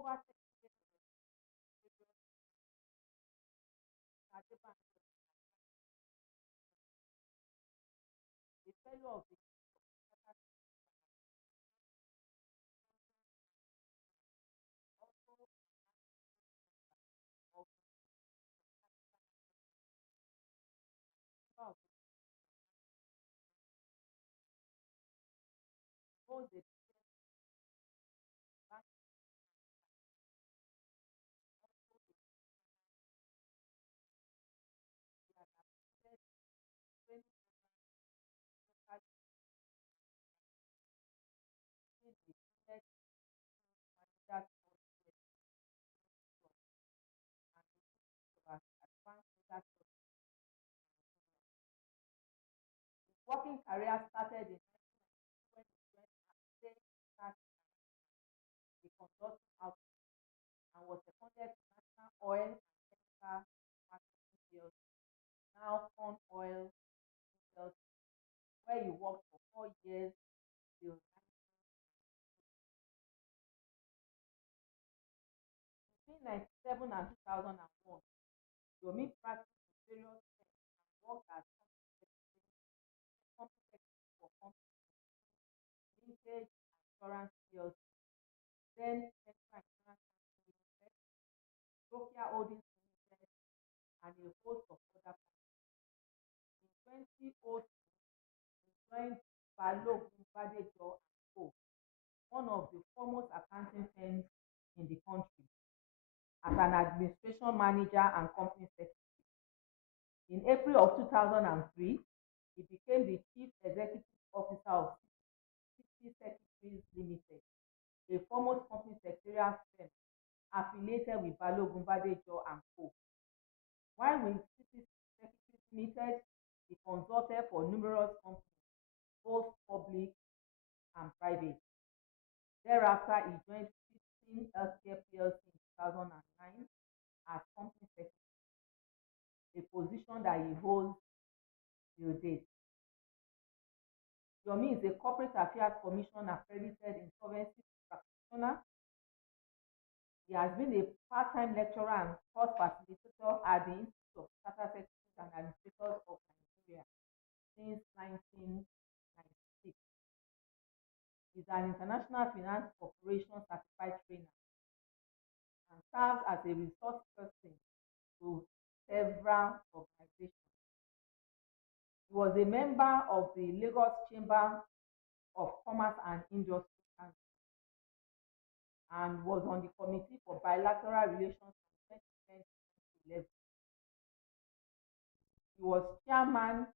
over 10 years Adebanjo, a fellow of the also of holds a bank that affected training local in the village managers and the advanced leadership. His working career started in 1992 when he joined as a consulting outfit and was seconded to National Oil and Chemical Marketing PLC, now Corn Oil PLC, where he worked for 4 years till between 1997 and 2001. Yomi practiced in various firms and worked as company secretary for company Vintage Insurance PLC, then Central Insurance Company Limited, Nokia Holdings Limited, and a host of other companies. In 2002, he joined Umbakogo and Co., one of the foremost accounting firms in the country, as an administration manager and company secretary. In April of 2003, he became the Chief Executive Officer of First Registrars Limited, a foremost company secretarial firm affiliated with Umbakogo and Co. While with First Registrars Limited, he consulted for numerous companies, both public and private. Thereafter, he joined 15 Healthcare PLC in 2009 as company secretary, a position that he holds till date. Yomi is a Corporate Affairs Commission accredited insolvency practitioner. He has been a part-time lecturer and course facilitator at the Institute of Chartered Secretaries and Administrators of Nigeria since 1996. He is an International Finance Corporation certified trainer and serves as a resource person to several organizations. He was a member of the Lagos Chamber of Commerce and Industry Council and was on the Committee for Bilateral Relations from 2010 to 2011. He was chairman,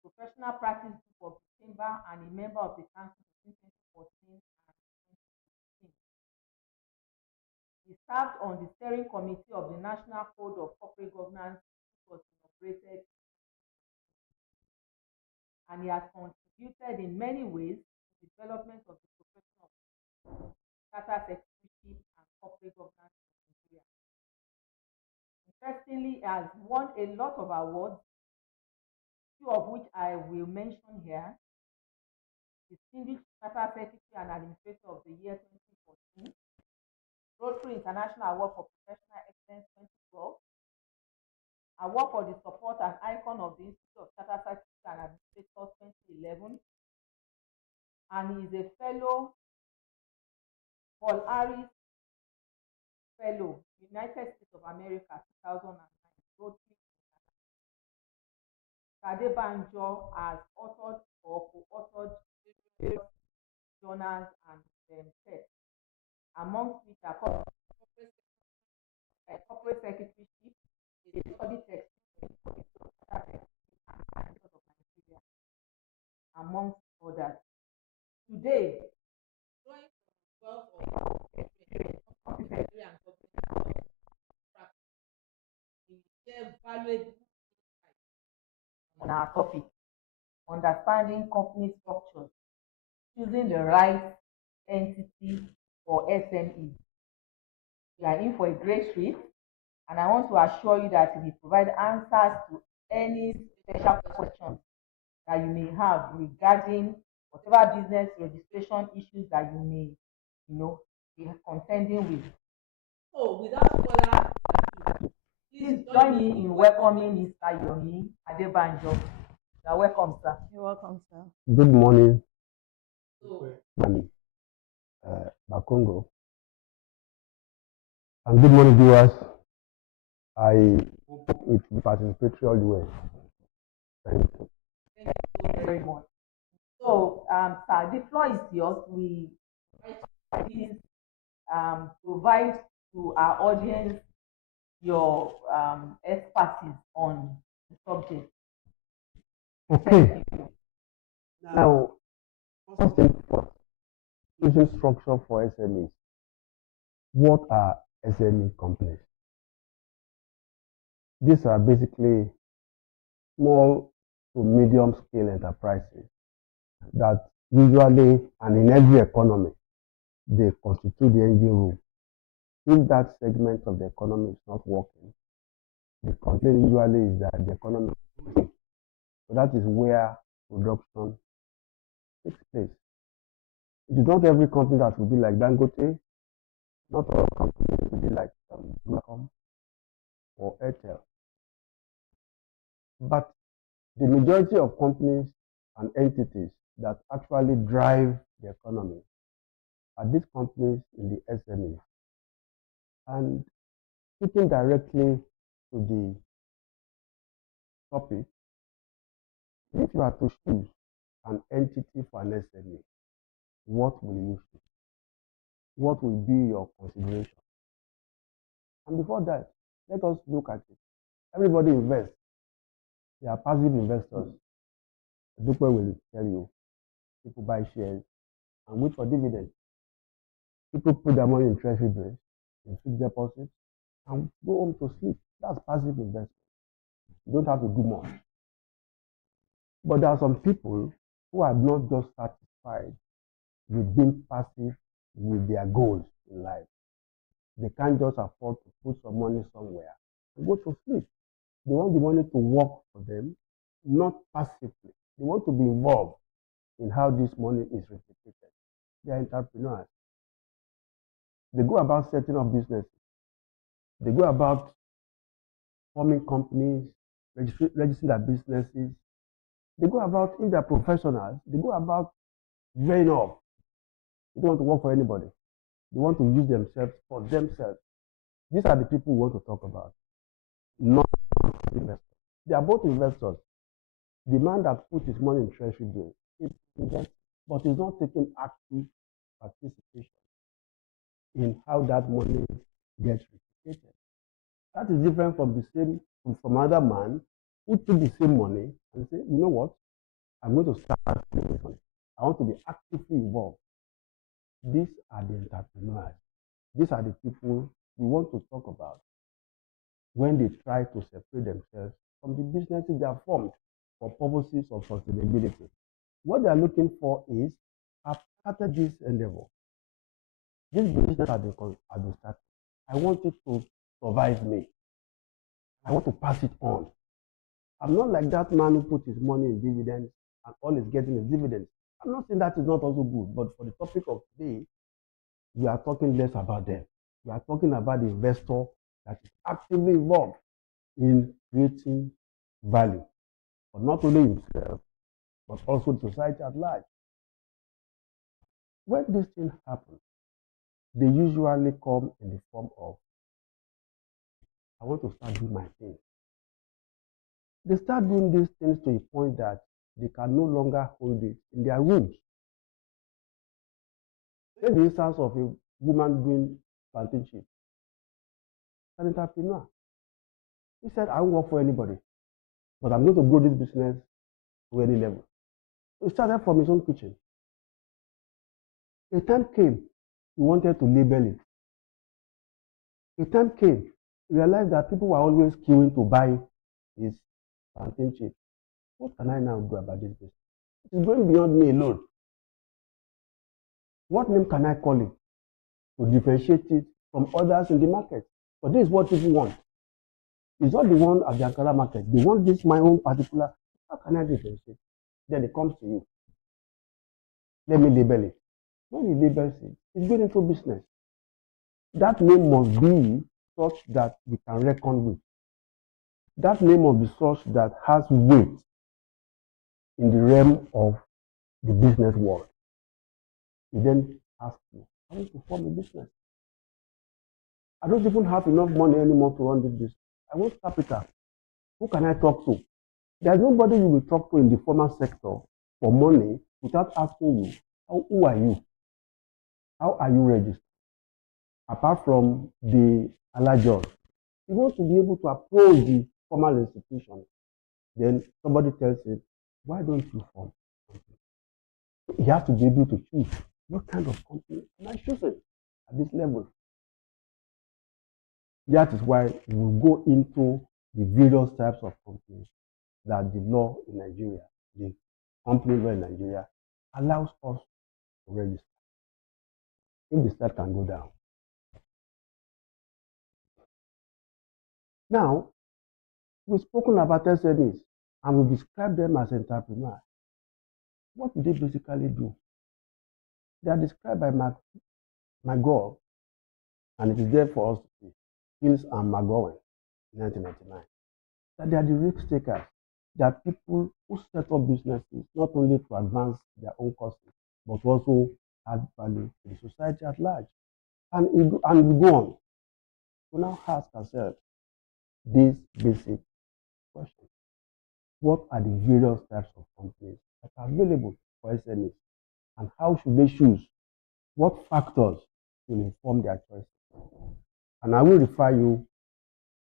professional practice group of the chamber, and a member of the council between 2014 and 2016. He served on the steering committee of the National Code of Corporate Governance, which was inaugurated, and he has contributed in many ways to the development of the profession of chartered secretary and corporate governance in Nigeria. Interestingly, he has won a lot of awards, few of which I will mention here. Distinguished Chartered Secretary and Administrator of the Year 2014, Rotary International Award for Professional Excellence 2012, Award for the Support and Icon of the Institute of Chartered Secretaries and Administrators 2011, and he is a fellow, Paul Harris Fellow, United States of America 2009, Rotary Adebanjo has authored or co-authored various journals and texts, amongst which are corporate secretaryship, a study text of Nigeria, amongst others. Today, drawing from the wealth of experience, company secretary and corporate practice, we share valuable insights on our topic, understanding company structures, choosing the right entity for SMEs. We are in for a great treat, and I want to assure you that we provide answers to any special questions that you may have regarding whatever business registration issues that you may, be contending with. So without further ado, please join me in welcoming Mr. Yomi Adebanjo. You are welcome, sir. You're welcome, sir. Good morning, So, Bakongo. And good morning, viewers. I hope it will participate all the way. Thank you. thank you very much. So, sir, the floor is yours. We please provide to our audience your expertise on the subject. Okay. Now, first thing first, using structure for SMEs. What are SME companies? These are basically small to medium scale enterprises that usually and in every economy they constitute the engine room. If that segment of the economy is not working, the complaint usually is that the economy is working. So that is where production takes place. It is not every company that will be like Dangote, not all companies will be like Umbakogo or Airtel. But the majority of companies and entities that actually drive the economy are these companies in the SME. And speaking directly to the topic, if you are to choose an entity for an SME, what will you choose? What will be your consideration? And before that, let us look at it. Everybody invests. They are passive investors. Dupe will tell you, people buy shares and wait for dividends. People put their money in treasury bills, in fixed deposits, and go home to sleep. That's passive investment. You don't have to do much. But there are some people who are not just satisfied with being passive with their goals in life. They can't just afford to put some money somewhere and go to sleep. They want the money to work for them, not passively. They want to be involved in how this money is replicated. They are entrepreneurs. They go about setting up businesses. They go about forming companies, registering their businesses. They go about, if they're professionals, they go about growing up. They don't want to work for anybody. They want to use themselves for themselves. These are the people we want to talk about, not investors. They are both investors. The man that puts his money in treasury bills is investing, but is not taking active participation in how that money gets replicated. That is different from another man who took the same money and say, you know what, I'm going to start this money. I want to be actively involved. These are the entrepreneurs. These are the people we want to talk about when they try to separate themselves from the businesses they are formed for purposes of sustainability. What they are looking for is, I've started this endeavor. This business has been started. I want it to survive me. I want to pass it on. I'm not like that man who put his money in dividends and all he's getting is dividends. I'm not saying that is not also good, but for the topic of today, we are talking less about them. We are talking about the investor that is actively involved in creating value for not only himself, but also the society at large. When these things happen, they usually come in the form of, I want to start doing my thing. They start doing these things to a point that they can no longer hold it in their rooms. Take the instance of a woman doing plantation. An entrepreneur. He said, I won't work for anybody, but I'm going to grow this business to any level. He started from his own kitchen. A time came, he wanted to label it. A time came, he realized that people were always queuing to buy his plantain chips. What can I now do about this business? It's going beyond me alone. What name can I call it to differentiate it from others in the market? But this is what people want. It's not the one at the Ankara market. They want this my own particular. How can I differentiate? Then it comes to you. Let me label it. When he labels it, it's going into business. That name must be such that we can reckon with. That name must be such that has weight in the realm of the business world. You then ask me, I want to form a business. I don't even have enough money anymore to run this business. I want capital. Who can I talk to? There's nobody you will talk to in the formal sector for money without asking you, who are you? How are you registered? Apart from the alajos, you want to be able to approach the formal institution. Then somebody tells you, why don't you form? You have to be able to choose what kind of company am I choosing at this level. That is why we go into the various types of companies that the law in Nigeria, the company law in Nigeria, allows us to register. If the step can go down. Now, we've spoken about SMEs and we've described them as entrepreneurs. What do they basically do? They are described by McGraw, and it is there for us to see, Hills and McGowan, 1999, that they are the risk takers. They are people who set up businesses not only to advance their own causes, but also add value to the society at large. And we go on to now ask ourselves this basic question. What are the various types of companies that are available for SMEs? And how should they choose? What factors will inform their choices? And I will refer you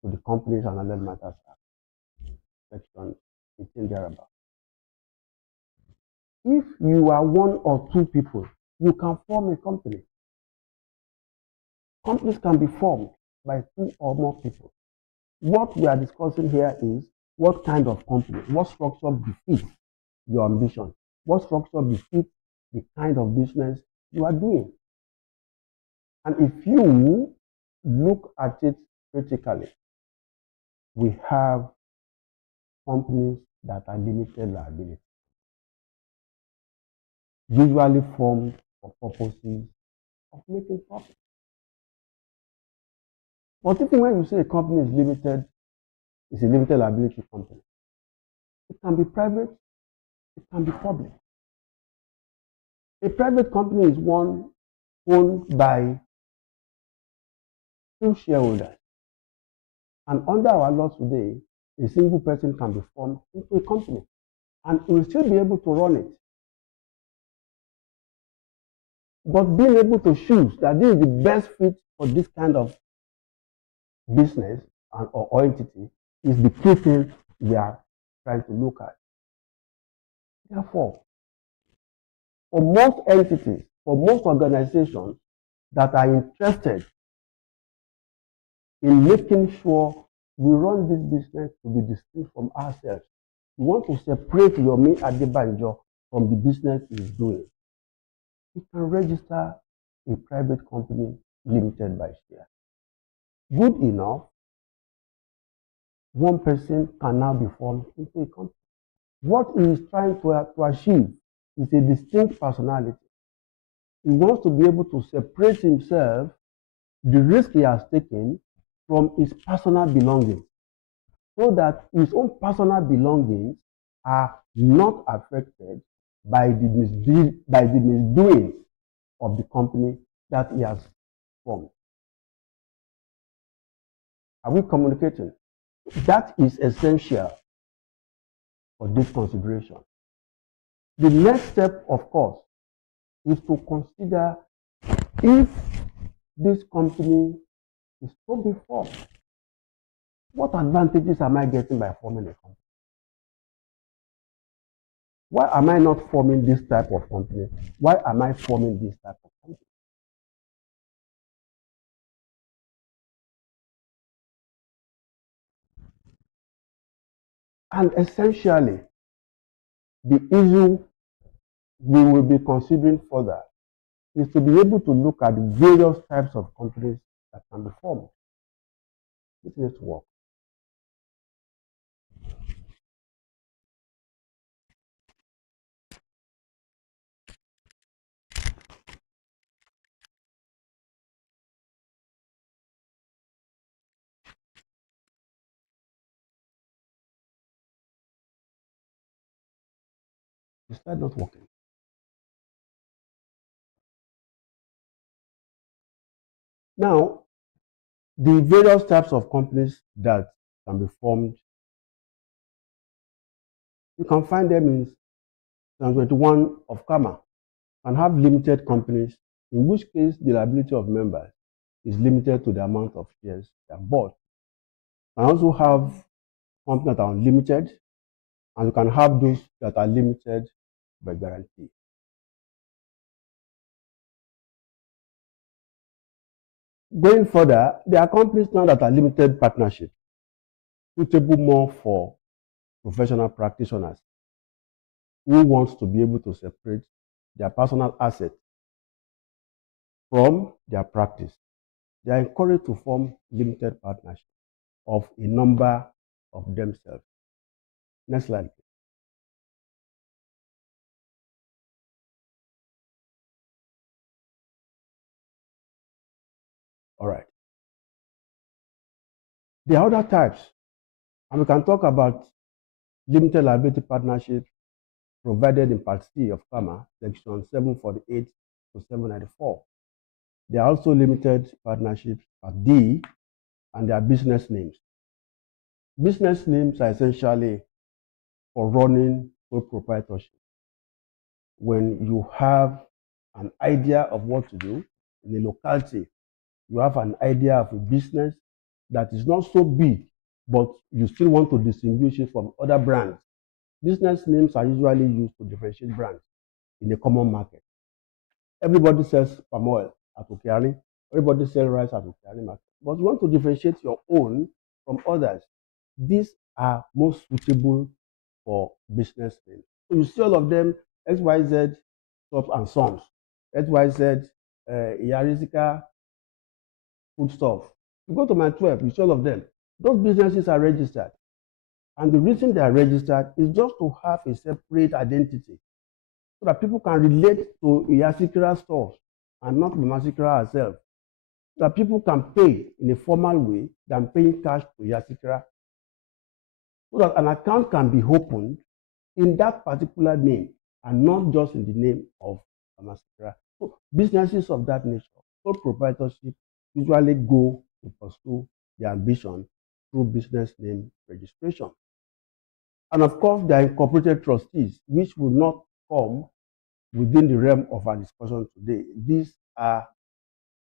to the Companies and Other Matters Act, section 18 thereabout. If you are one or two people, you can form a company. Companies can be formed by two or more people. What we are discussing here is what kind of company, what structure befits your ambition, what structure befits the kind of business you are doing. And if you look at it critically, we have companies that are limited liability, usually formed for purposes of making profit. But even when you say a company is limited, it's a limited liability company. It can be private, it can be public. A private company is one owned by two shareholders. And under our laws today, a single person can be formed into a company and will still be able to run it. But being able to choose that this is the best fit for this kind of business or entity is the key thing we are trying to look at. Therefore, for most entities, for most organizations that are interested in making sure we run this business to be distinct from ourselves, we want to separate Yomi Adebanjo from the business he's doing. He can register a private company limited by share. Good enough, one person can now be formed into a company. What he is trying to achieve is a distinct personality. He wants to be able to separate himself, the risk he has taken, from his personal belongings, so that his own personal belongings are not affected by the misdoings of the company that he has formed. Are we communicating? That is essential for this consideration. The next step, of course, is to consider if this company is to be formed, what advantages am I getting by forming a company? Why am I not forming this type of company? Why am I forming this type of company? And essentially, the issue we will be considering further is to be able to look at the various types of companies that can be formed. This needs to work. you start not working. Now, the various types of companies that can be formed, you can find them in Section 21 of CAMA, and have limited companies, in which case the liability of members is limited to the amount of shares they have bought. You can also have companies that are unlimited, and you can have those that are limited by guarantee. Going further, there are companies now that are limited partnership, suitable more for professional practitioners who wants to be able to separate their personal assets from their practice. They are encouraged to form limited partnership of a number of themselves. Next slide. All right. There are other types, and we can talk about limited liability partnerships provided in Part C of CAMA, Section 748 to 794. There are also limited partnerships at D, and there are business names. Business names are essentially for running sole proprietorship. When you have an idea of what to do in a locality, you have an idea of a business that is not so big, but you still want to distinguish it from other brands. Business names are usually used to differentiate brands in a common market. Everybody sells palm oil at Okeani. Everybody sells rice at Okeani market. But you want to differentiate your own from others. These are most suitable for business names. So you see all of them, XYZ Shop and Sons, XYZ Yarizika Foodstuff. You go to my 12, you see all of them. Those businesses are registered. And the reason they are registered is just to have a separate identity so that people can relate to Yasikira stores and not Masikira herself. So that people can pay in a formal way than paying cash to Yasikira. So that an account can be opened in that particular name and not just in the name of Masikira. So businesses of that nature, sole proprietorship, usually go to pursue their ambition through business name registration. And of course, there are incorporated trustees, which will not come within the realm of our discussion today. These are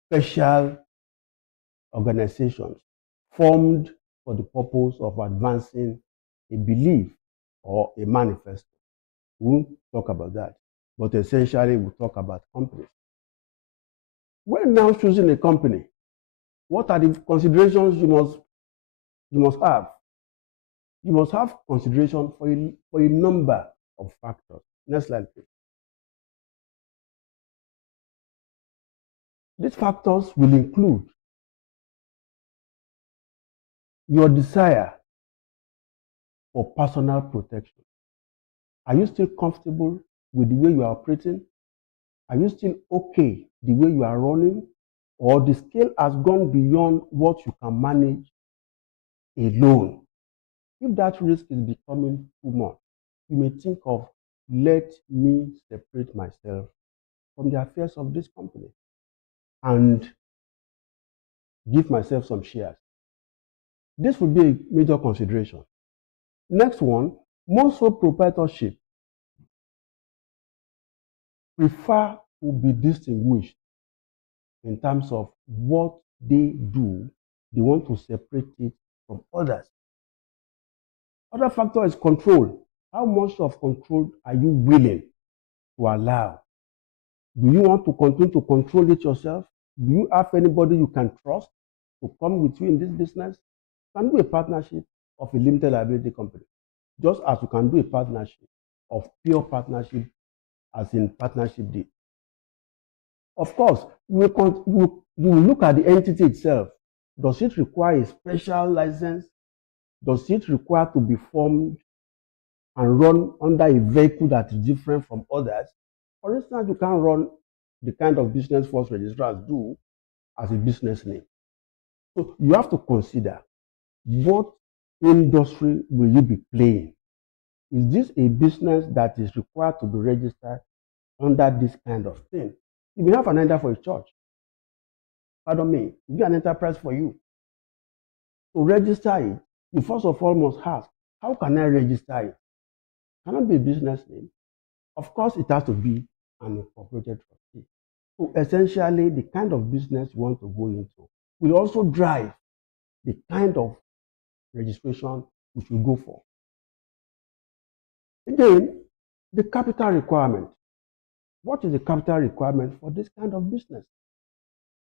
special organizations formed for the purpose of advancing a belief or a manifesto. We won't talk about that, but essentially we'll talk about companies. When now choosing a company, what are the considerations you must have? You must have consideration for a number of factors. Next slide, please. These factors will include your desire for personal protection. Are you still comfortable with the way you are operating? Are you still okay the way you are running? Or the scale has gone beyond what you can manage alone? If that risk is becoming too much, you may think of, let me separate myself from the affairs of this company and give myself some shares. This would be a major consideration. Next one, most sole proprietorship prefer to be distinguished in terms of what they do. They want to separate it from others. Other factor is control. How much of control are you willing to allow? Do you want to continue to control it yourself? Do you have anybody you can trust to come with you in this business? You can do a partnership of a limited liability company, just as you can do a partnership of pure partnership, as in partnership deed. Of course, you will look at the entity itself. Does it require a special license? Does it require to be formed and run under a vehicle that is different from others? For instance, you can't run the kind of business First Registrars do as a business name. So you have to consider what industry will you be playing? is this a business that is required to be registered under this kind of thing? If you have an enter for a church, pardon me, if you an enterprise for you, to register it, you first of all must ask, how can I register it? Can it be a business name? Of course, it has to be an incorporated trustee. So essentially, the kind of business you want to go into will also drive the kind of registration you should go for. Again, the capital requirement. What is the capital requirement for this kind of business?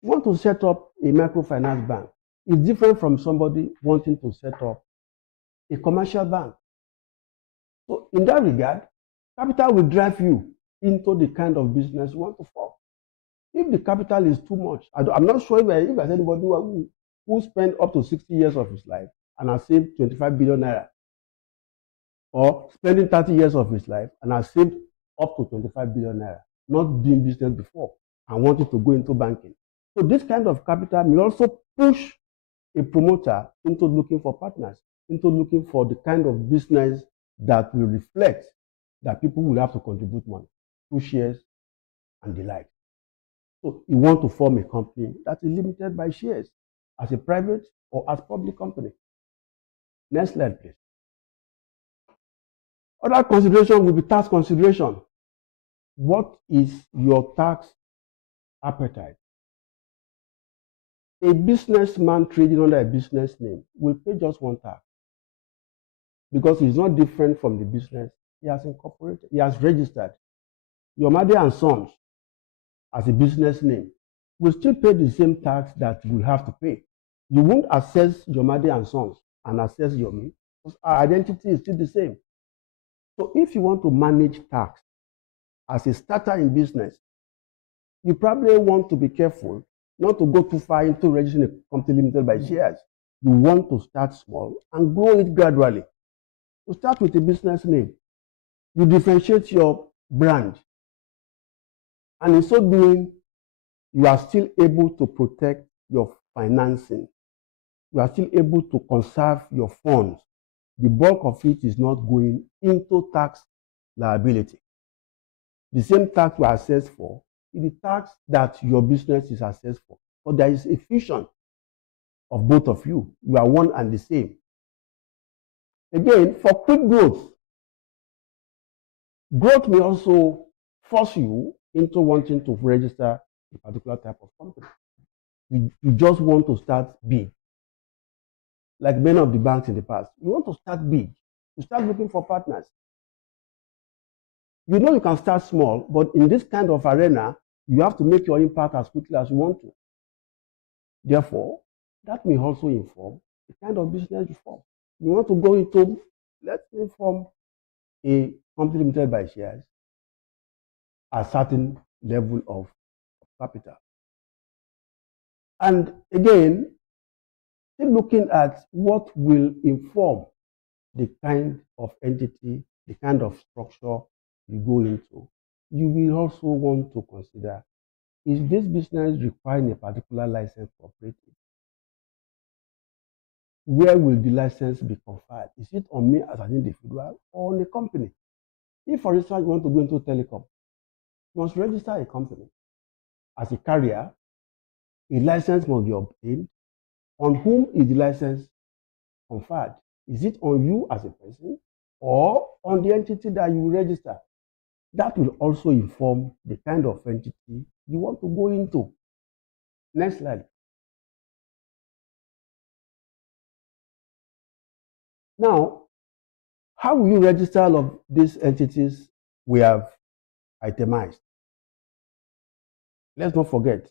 You want to set up a microfinance bank. It's different from somebody wanting to set up a commercial bank. So in that regard, capital will drive you into the kind of business you want to form. If the capital is too much, I'm not sure if there's anybody who spent up to 60 years of his life and has saved 25 billion naira, or spending 30 years of his life and has saved up to 25 billion naira, not doing business before and wanting to go into banking. So this kind of capital may also push a promoter into looking for partners, into looking for the kind of business that will reflect that people will have to contribute money through shares and the like. So you want to form a company that is limited by shares as a private or as public company. Next slide, please. Other consideration will be tax consideration. What is your tax appetite? A businessman trading under a business name will pay just one tax because it's not different from the business he has incorporated, he has registered. Yomi and Sons, as a business name, will still pay the same tax that you have to pay. You won't assess Yomi and Sons and assess Yomi because our identity is still the same. So if you want to manage tax as a starter in business, you probably want to be careful not to go too far into registering a company limited by shares. You want to start small and grow it gradually. You start with a business name. You differentiate your brand. And in so doing, you are still able to protect your financing. You are still able to conserve your funds. The bulk of it is not going into tax liability. The same tax you are assessed for is the tax that your business is assessed for. But there is a fusion of both of you. You are one and the same. Again, for quick growth, growth may also force you into wanting to register a particular type of company. You just want to start big. Like many of the banks in the past, you want to start big. You start looking for partners. You know you can start small, but in this kind of arena, you have to make your impact as quickly as you want to. Therefore, that may also inform the kind of business you form. You want to go into, let's say, form a company limited by shares, a certain level of capital. And again, still looking at what will inform the kind of entity, the kind of structure you go into, you will also want to consider, is this business requiring a particular license to operate it? Where will the license be conferred? Is it on me as an individual or on a company? If, for instance, you want to go into telecom, you must register a company. As a carrier, a license must be obtained. On whom is the license conferred? Is it on you as a person or on the entity that you register? That will also inform the kind of entity you want to go into. Next slide. Now, how will you register all of these entities we have itemized? Let's not forget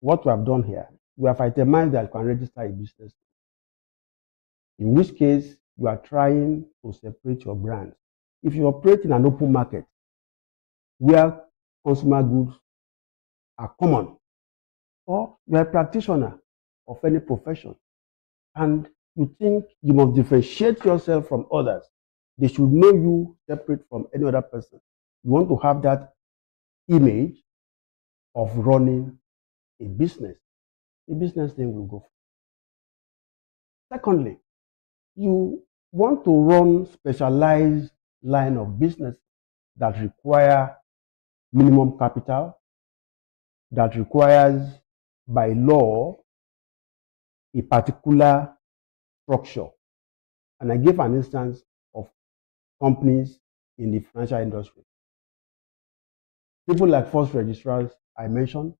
what we have done here. We have itemized that you can register a business, in which case you are trying to separate your brands. If you operate in an open market where consumer goods are common, or you are a practitioner of any profession and you think you must differentiate yourself from others, they should know you separate from any other person. You want to have that image of running a business name will go. Secondly, you want to run specialized line of business that require minimum capital, that requires by law a particular structure. And I gave an instance of companies in the financial industry. People like First Registrars, I mentioned,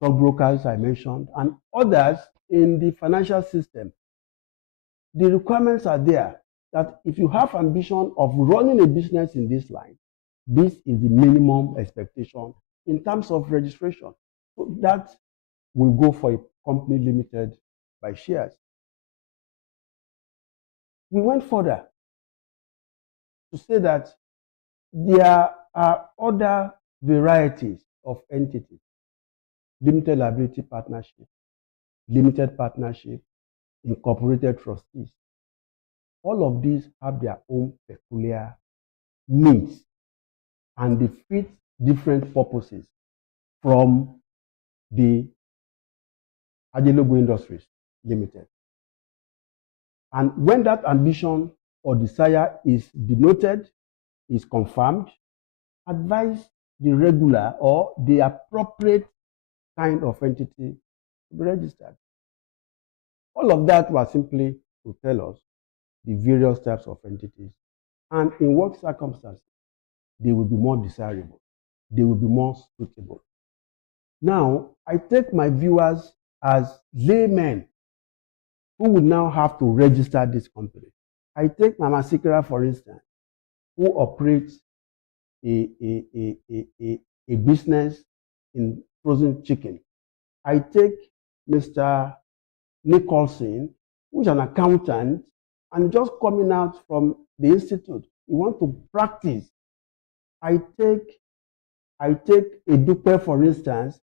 stockbrokers, I mentioned, and others in the financial system. The requirements are there that if you have ambition of running a business in this line, this is the minimum expectation in terms of registration. So that will go for a company limited by shares. We went further to say that there are other varieties of entities: limited liability partnership, limited partnership, incorporated trustees. All of these have their own peculiar needs and they fit different purposes from the Ajelogo Industries Limited. And when that ambition or desire is denoted, is confirmed, advise the regular or the appropriate kind of entity to be registered. All of that was simply to tell us the various types of entities and in what circumstances they will be more desirable, they will be more suitable. Now, I take my viewers as laymen who will now have to register this company. I take Mama Sikira, for instance, who operates a business in frozen chicken. I take Mr. Nicholson, who is an accountant and just coming out from the institute. He wants to practice. I take Edupe, for instance,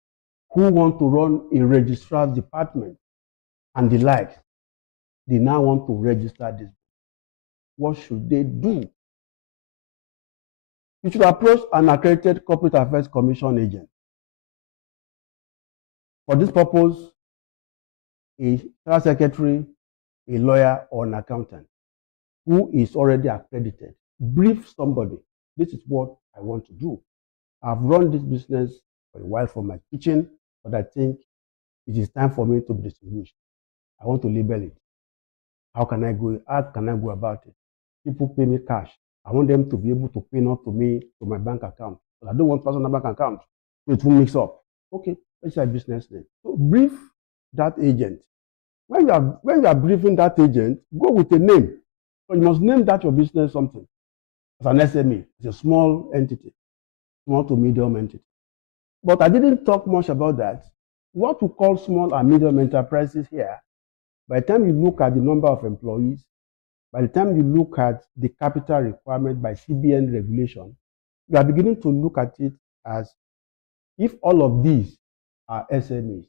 who want to run a registrar's department and the likes. They now want to register this. What should they do? You should approach an accredited Corporate Affairs Commission agent. For this purpose, a Federal Secretary, a lawyer, or an accountant who is already accredited. Brief somebody. This is what I want to do. I've run this business for a while from my kitchen, but I think it is time for me to be distinguished. I want to label it. How can I go about it? People pay me cash. I want them to be able to pay not to me, to my bank account. But I don't want personal bank account. So it will mix up. Okay, let's say a business name. So brief that agent. When you are briefing that agent, go with a name. So you must name that your business something. As an SME, it's a small entity, small to medium entity. But I didn't talk much about that. What we call small and medium enterprises here, by the time you look at the number of employees, by the time you look at the capital requirement by CBN regulation, you are beginning to look at it as if all of these are SMEs,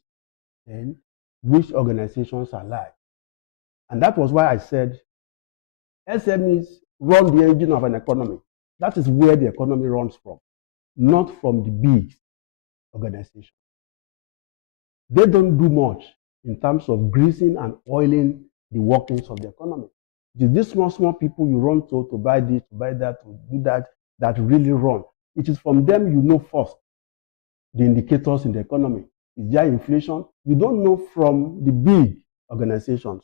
then which organizations are live? And that was why I said SMEs run the engine of an economy. That is where the economy runs from, not from the big organizations. They don't do much in terms of greasing and oiling the workings of the economy. It is these small people you run to buy this, to buy that, to do that, that really run. It is from them you know first the indicators in the economy. Is there inflation? You don't know from the big organizations.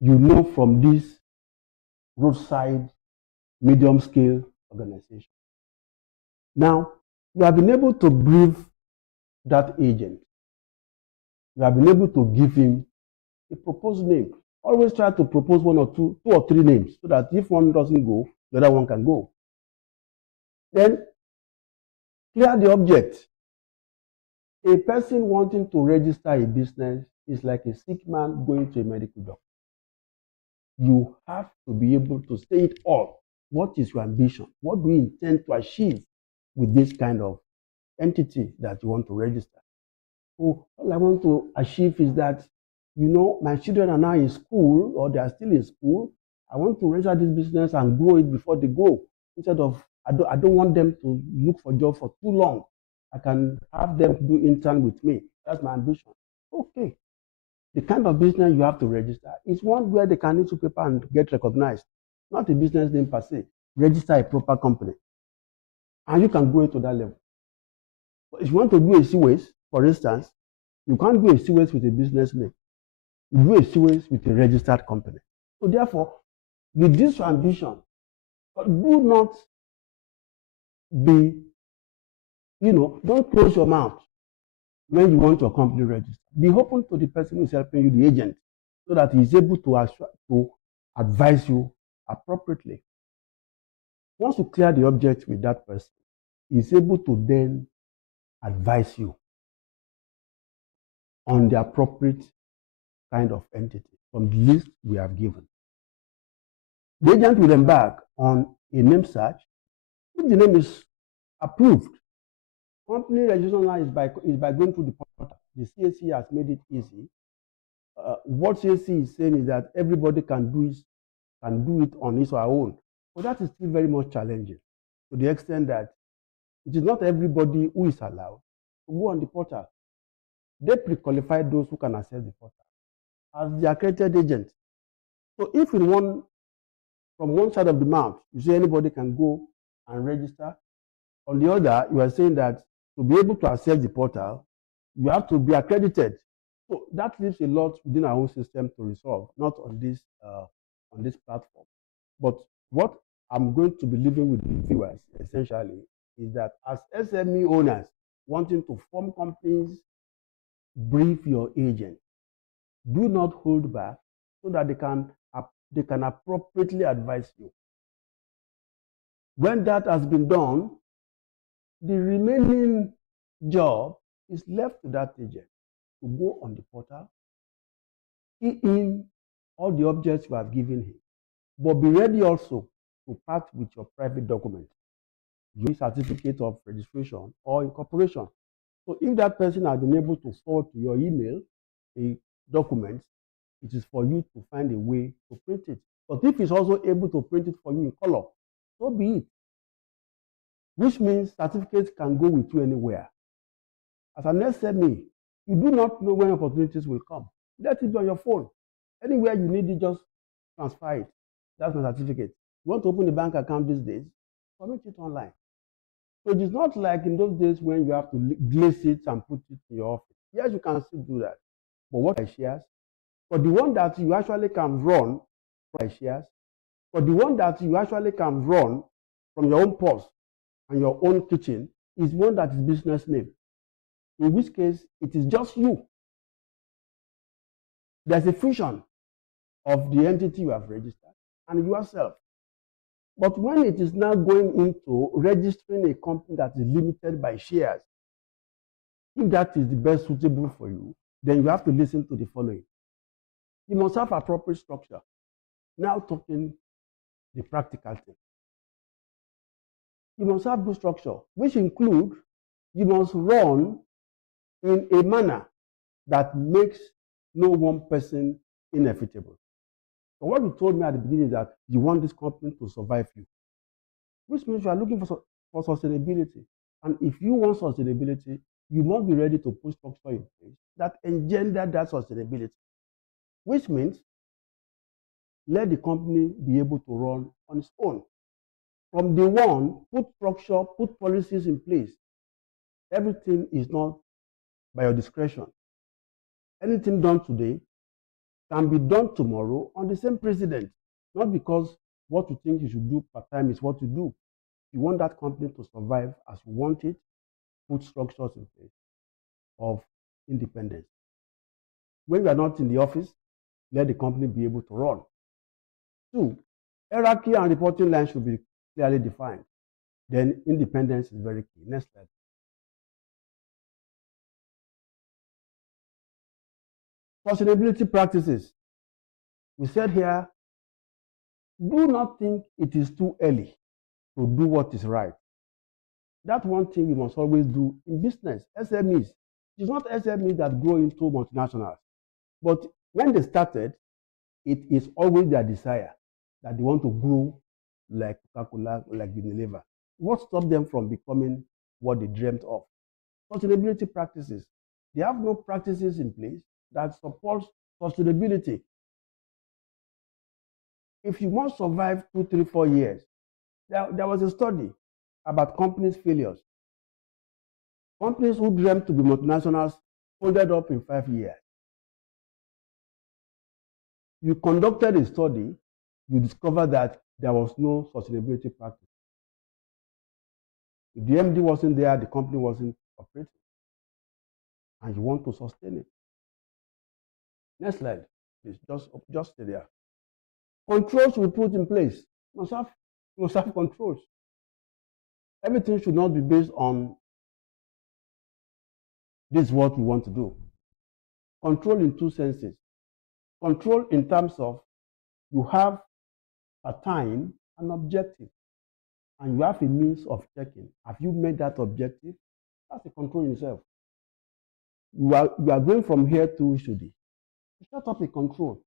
You know from these roadside, medium-scale organizations. Now, you have been able to brief that agent. You have been able to give him a proposed name. Always try to propose two or three names so that if one doesn't go, the other one can go. Then clear the object. A person wanting to register a business is like a sick man going to a medical doctor. You have to be able to say it all. What is your ambition? What do you intend to achieve with this kind of entity that you want to register? So all I want to achieve is that, my children are now in school or they are still in school. I want to register this business and grow it before they go. Instead of, I don't want them to look for jobs for too long. I can have them do intern with me. That's my ambition. Okay. The kind of business you have to register is one where they can issue paper and get recognized. not a business name per se. Register a proper company, and you can go into that level. But if you want to do a SMEs, for instance, you can't do a SMEs with a business name. You do a SMEs with a registered company. So therefore, with this ambition, do not be, don't close your mouth when you want your company registered. Be open to the person who is helping you, the agent, so that he is able to advise you appropriately. Once you clear the object with that person, he is able to then advise you on the appropriate kind of entity from the list we have given. The agent will embark on a name search. If the name is approved, company registration now is by going through the portal. The CAC has made it easy. What CAC is saying is that everybody can do it on his or her own. But that is still very much challenging, to the extent that it is not everybody who is allowed to go on the portal. They pre-qualify those who can access the portal as the accredited agent. So if from one side of the mouth, you say anybody can go and register, on the other, you are saying that to be able to access the portal, you have to be accredited. So that leaves a lot within our own system to resolve, not on this platform. But what I'm going to be leaving with the viewers, essentially, is that as SME owners wanting to form companies, brief your agent. Do not hold back so that they can appropriately advise you. When that has been done, the remaining job is left to that agent to go on the portal, key in all the objects you have given him, but be ready also to part with your private document, your certificate of registration or incorporation. So if that person has been able to forward to your email a document, it is for you to find a way to print it. But if he's also able to print it for you in color, so be it. Which means certificates can go with you anywhere. As an SME, you do not know when opportunities will come. Let it be on your phone. Anywhere you need it, just transfer it. That's my certificate. You want to open a bank account these days, submit it online. So it is not like in those days when you have to glaze it and put it in your office. Yes, you can still do that. But what I shares, for the one that you actually can run from shares, for the one that you actually can run from your own purse and your own kitchen, is one that is business name. In which case, it is just you. There's a fusion of the entity you have registered and yourself. But when it is now going into registering a company that is limited by shares, if that is the best suitable for you, then you have to listen to the following. You must have appropriate structure. Now talking the practical thing. You must have good structure, which include you must run in a manner that makes no one person inevitable. So what you told me at the beginning is that you want this company to survive you, which means you are looking for sustainability. And if you want sustainability, you must be ready to put structure in place that engender that sustainability, which means let the company be able to run on its own. From day one, put structure, put policies in place. Everything is not by your discretion. Anything done today can be done tomorrow on the same precedent, not because what you think you should do part-time is what you do. You want that company to survive as you want it, put structures in place of independence. When you are not in the office, let the company be able to run. 2, hierarchy and reporting lines should be clearly defined. Then independence is very key. Next slide. Sustainability practices. We said here, do not think it is too early to do what is right. That's one thing we must always do in business. SMEs. It's not SMEs that grow into multinationals. But when they started, it is always their desire that they want to grow like Coca-Cola, like Unilever. What stopped them from becoming what they dreamt of? Sustainability practices. They have no practices in place that support sustainability. If you must survive 2, 3, 4 years, there was a study about companies' failures. Companies who dreamt to be multinationals folded up in 5 years. You conducted a study, you discovered that there was no sustainability practice. If the MD wasn't there, the company wasn't operating. And you want to sustain it. Next slide, please. Just stay there. Controls we put in place. You must have controls. Everything should not be based on this is what we want to do. Control in two senses. Control in terms of you have a time, an objective, and you have a means of checking. Have you met that objective? That's a control in itself. You are going from here to Ushudi. Set up a control.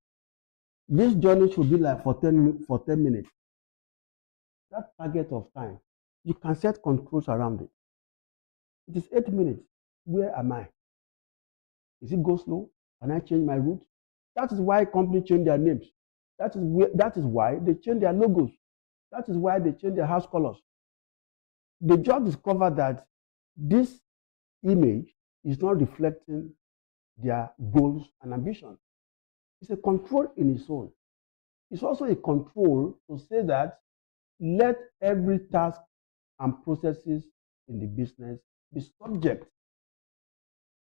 This journey should be like for 10 minutes. That target of time, you can set controls around it. It is 8 minutes. Where am I? Is it go slow? Can I change my route? That is why companies change their names. That is why they change their logos. That is why they change their house colors. They just discovered that this image is not reflecting their goals and ambitions. It's a control in its own. It's also a control to say that let every task and processes in the business be subject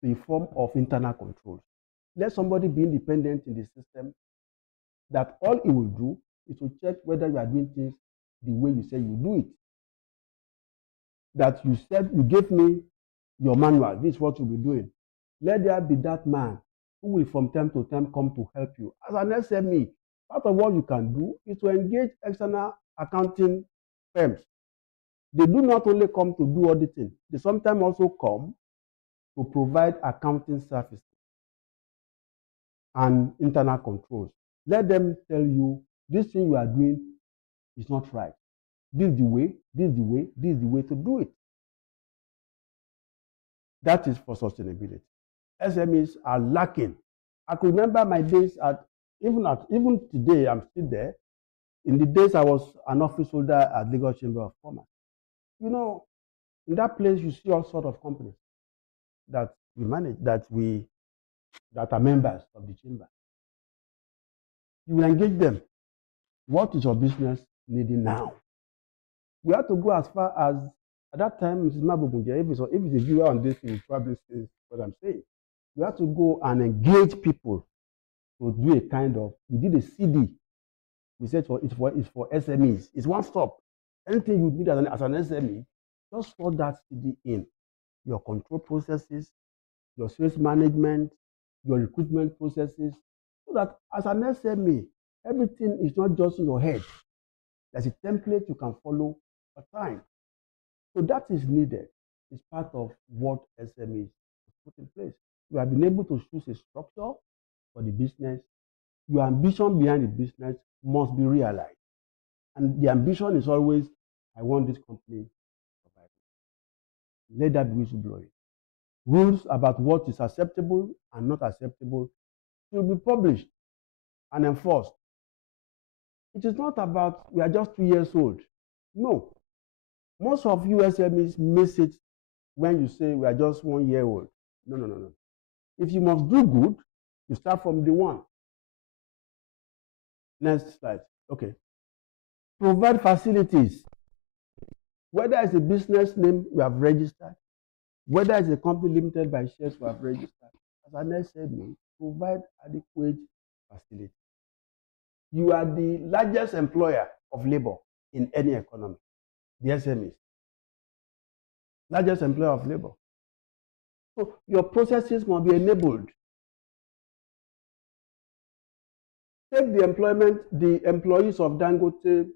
to a form of internal controls. Let somebody be independent in the system that all he will do is to check whether you are doing things the way you say you do it. That you said, you gave me your manual, this is what you'll be doing. Let there be that man who will from time to time come to help you. As an SME, part of what you can do is to engage external accounting firms. They do not only come to do auditing, they sometimes also come to provide accounting services and internal controls. Let them tell you, this thing you are doing is not right. This is the way, this is the way, this is the way to do it. That is for sustainability. SMEs are lacking. I could remember my days even today, I'm still there. In the days I was an office holder at Lagos Chamber of Commerce. You know, in that place, you see all sorts of companies that we manage, that are members of the chamber. You will engage them. What is your business needing now? We have to go as far as, at that time, Mrs. Mabugunja, if it's a viewer on this, you will probably see what I'm saying. We have to go and engage people to do a kind of, we did a CD. We said it's for SMEs. It's one stop. Anything you need as an SME, just slot that CD in. Your control processes, your sales management, your recruitment processes, so that as an SME, everything is not just in your head. There's a template you can follow for time. So that is needed. It's part of what SMEs put in place. You have been able to choose a structure for the business. Your ambition behind the business must be realized. And the ambition is always, I want this company to survive. Let that be whistleblowing. Rules about what is acceptable and not acceptable should be published and enforced. It is not about we are just 2 years old. No. Most of you SMEs miss it when you say we are just 1 year old. No. If you must do good, you start from the one. Next slide. Okay. Provide facilities. Whether it's a business name we have registered, whether it's a company limited by shares we have registered, as an SME, provide adequate facilities. You are the largest employer of labor in any economy, the SMEs. Largest employer of labor. So your processes must be enabled. Take the employees of Dangote,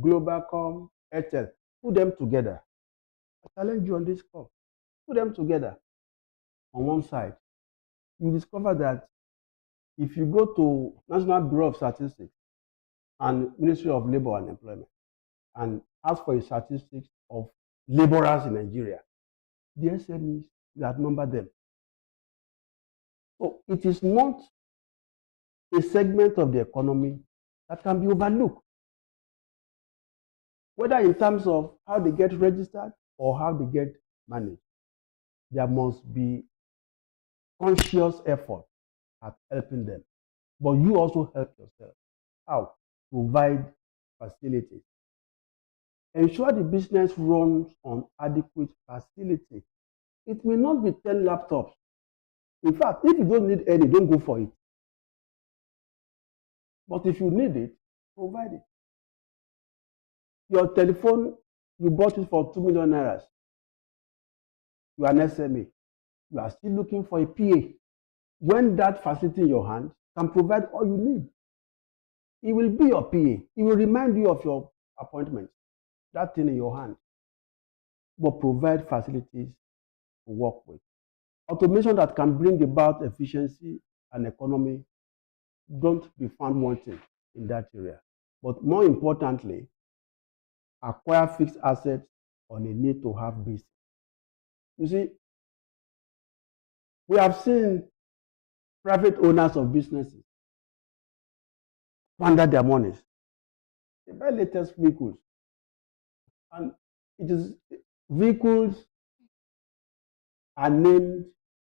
Globalcom, Airtel, put them together. I challenge you on this call. Put them together on one side. You discover that if you go to National Bureau of Statistics and Ministry of Labor and Employment and ask for a statistics of laborers in Nigeria, the SMEs, you outnumber them. So it is not a segment of the economy that can be overlooked, whether in terms of how they get registered or how they get managed. There must be conscious effort at helping them. But you also help yourself. How? Provide facilities. Ensure the business runs on adequate facility. It may not be 10 laptops. In fact, if you don't need any, don't go for it. But if you need it, provide it. Your telephone, you bought it for 2 million naira. You are an SME. You are still looking for a PA. When that facility in your hand can provide all you need, it will be your PA. It will remind you of your appointment, that thing in your hand. But provide facilities to work with. Automation that can bring about efficiency and economy, don't be found wanting in that area. But more importantly, acquire fixed assets on a need-to-have basis. You see, we have seen private owners of businesses squander their monies. They buy latest vehicles, and it is vehicles are named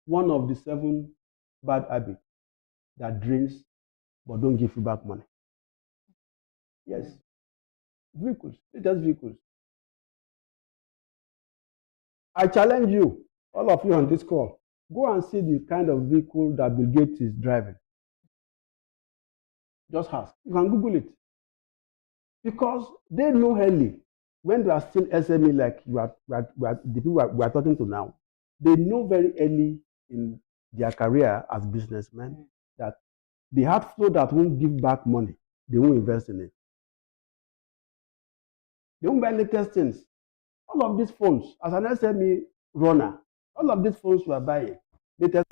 one of the 7 bad habits that drains but don't give you back money. Yes, vehicles, latest vehicles. I challenge you, all of you on this call, go and see the kind of vehicle that Bill Gates is driving. Just ask. You can Google it. Because they know early, when they are still SME like the people we are talking to now, they know very early in their career as businessmen that the hard flow that won't give back money, they won't invest in it. They won't buy latest things. All of these phones, as an SME runner, all of these phones we are buying, latest.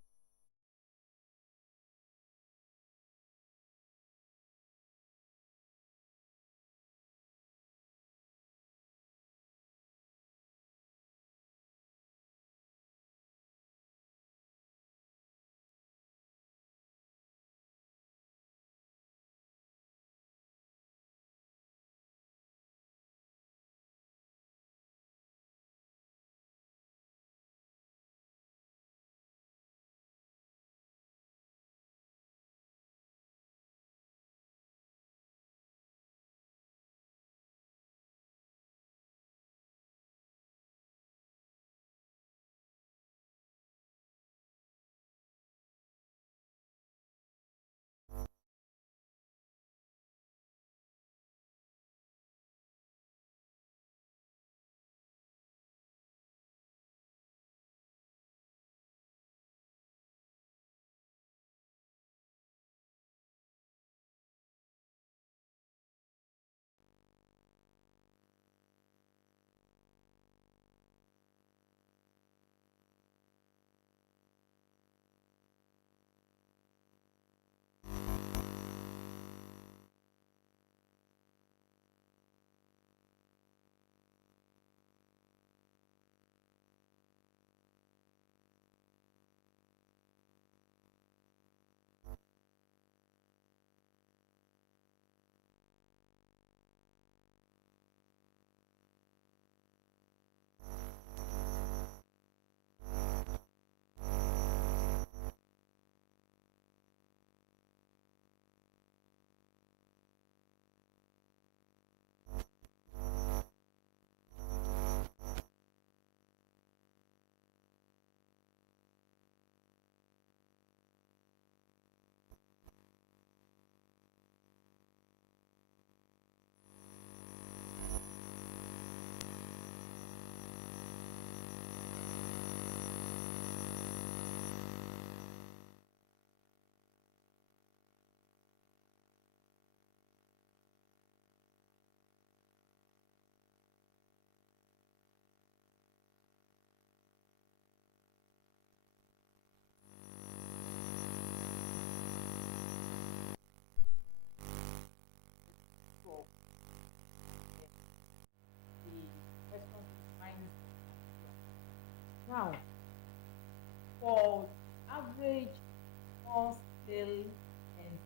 Now, for average small scale entrepreneur,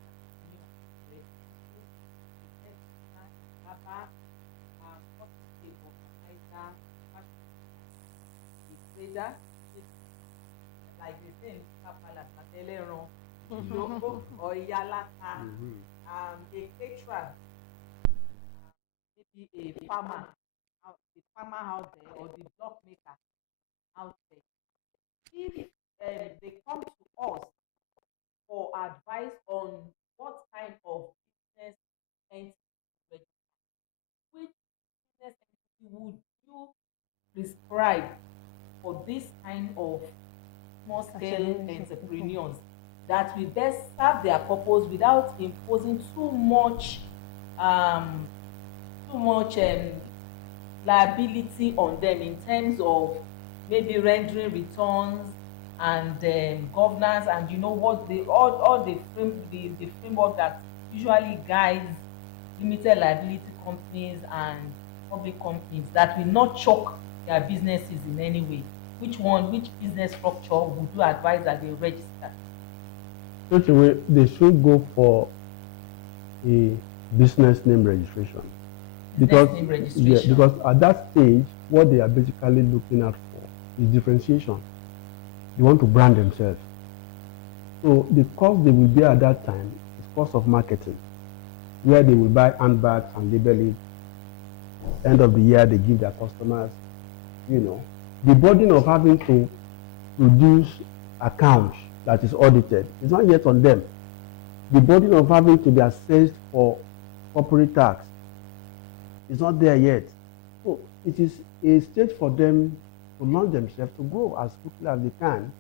ẹja, like they say in Kapala, Mateleron, Loko, or Yalata, a caterer, maybe a farmer, the farmer out there, or the block maker out there. If they come to us for advice on what kind of business entity to register, which business entity would you prescribe for this kind of small scale entrepreneurs that will best serve their purpose without imposing um, too much liability on them in terms of maybe rendering returns and governance, and you know what the all the framework that usually guides limited liability companies and public companies that will not choke their businesses in any way. Which business structure would you advise that they register? Such a way, they should go for a business name registration. Because, Business name registration. yeah, because at that stage, what they are basically looking at for is differentiation. They want to brand themselves. So the cost they will bear at that time is cost of marketing, where they will buy handbags and label it. End of the year, they give their customers, the burden of having to produce accounts that is audited is not yet on them. The burden of having to be assessed for corporate tax is not there yet. So it is a stage for them to launch themselves, to grow as quickly as they can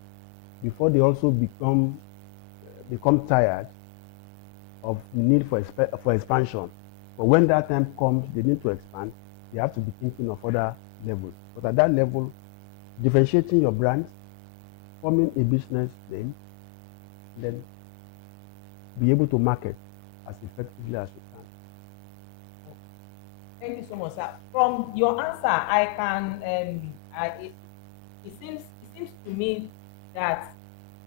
before they also become tired of the need for expansion. But when that time comes, they need to expand, they have to be thinking of other levels. But at that level, differentiating your brand, forming a business name, then be able to market as effectively as you can. Thank you so much, sir. From your answer, I can it seems to me that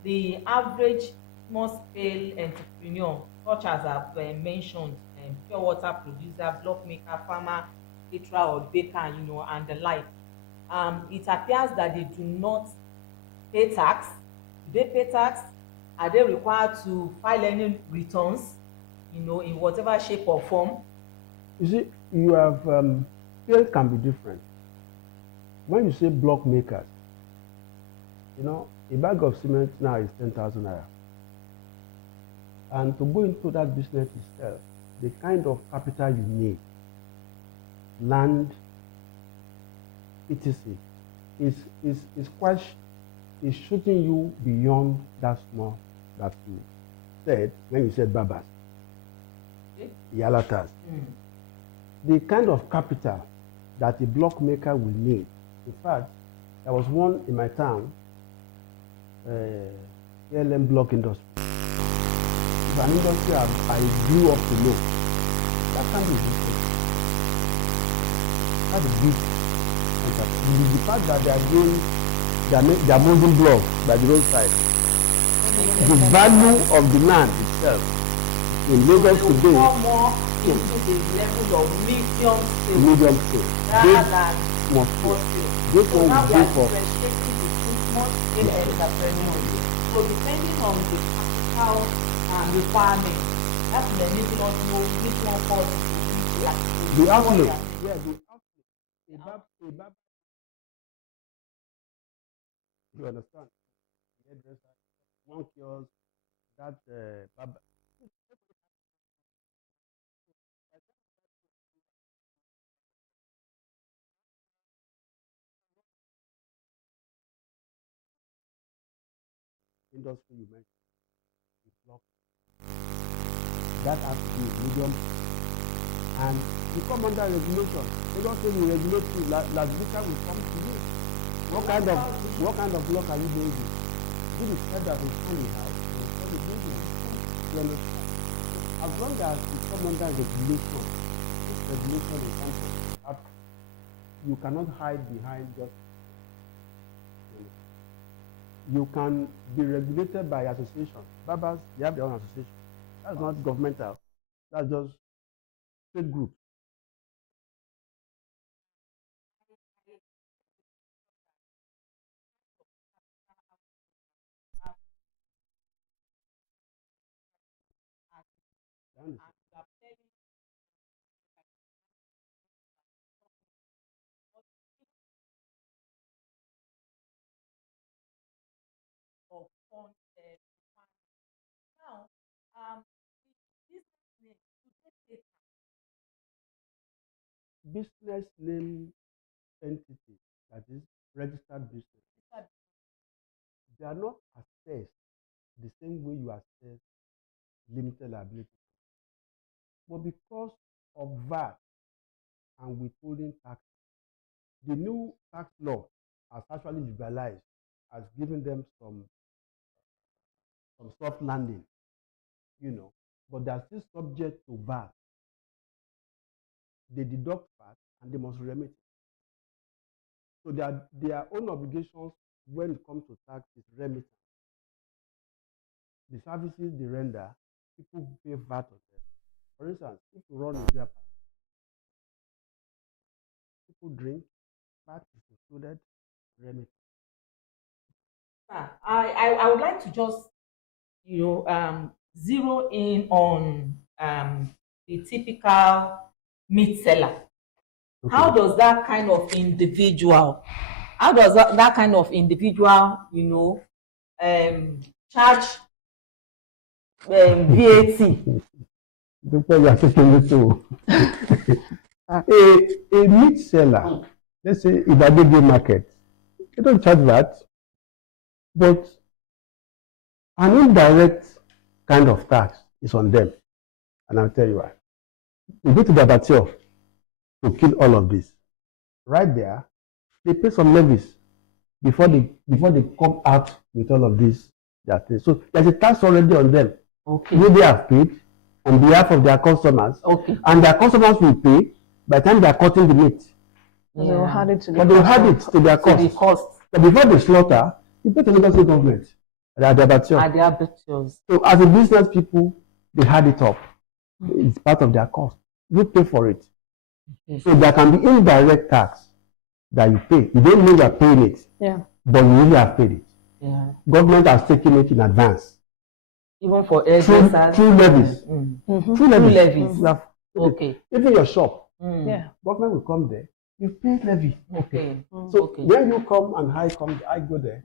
the average small scale entrepreneur, such as I've mentioned, pure water producer, block maker, farmer, caterer or baker, and the like, it appears that they do not pay tax. Do they pay tax? Are they required to file any returns, in whatever shape or form? You see, you have scale can be different. When you say block makers, a bag of cement now is 10,000 naira. And to go into that business itself, the kind of capital you need, land, etc., is shooting you beyond that small that you said when you said Babas, Yalatas. The kind of capital that a block maker will need. In fact, there was one in my town, ALM block industry. It's an industry I grew up to know. That can be different. That's a big enterprise. The fact that they are doing, they are moving blocks by the roadside. The value of the land itself in Lagos today. Into the level of medium scale. Medium scale. Rather than small scale. So now we are differentiating between small scale entrepreneurs. So depending on the capital requirement, that will enable us to know which one falls into the outlay. Yeah, the outlay. You understand? One kiosk, that industry you mentioned is block. That has to be medium, and you come under regulation. They don't say we regulate you. Ladvika will come to you. What kind of block are you building? This is said that it's only house. You understand? As long as you come under regulation, this regulation is something you cannot hide behind just. You can be regulated by association. Barbers, they have their own association. That's not governmental. That's just trade group. business name entity, that is registered business, they are not assessed the same way you assess limited liability. But because of VAT and withholding tax, the new tax law has actually liberalized, has given them some soft landing, but they are still subject to VAT. They deduct VAT and they must remit. So their own obligations when it comes to tax is remittance. The services they render, people pay VAT on them. For instance, if you run a beer park, people drink, VAT is included, remittance. I would like to just zero in on the typical meat seller. Okay. How does that kind of individual charge VAT? Because you are taking it to a meat seller, let's say if I did the market, they don't charge that, but an indirect kind of tax is on them. And I'll tell you why. You go to the abattoir to kill all of this. Right there, they pay some levies before they come out with all of this. So there's a tax already on them. Okay. They have paid on behalf of their customers. Okay. And their customers will pay by the time they are cutting the meat. Yeah. They will add it to their cost. But before they slaughter, you pay to the local government at the abattoirs. So as a business people, they had it up. It's part of their cost. You pay for it. Okay. So there can be indirect tax that you pay. You don't know you are paying it. Yeah. But you really have paid it. Yeah. Government has taken it in advance. Even for hairdressers. Through levies. Mm-hmm. Through levies. Okay. Even your shop. Yeah. Government will come there. You pay levy. Okay. So when you come and I go there.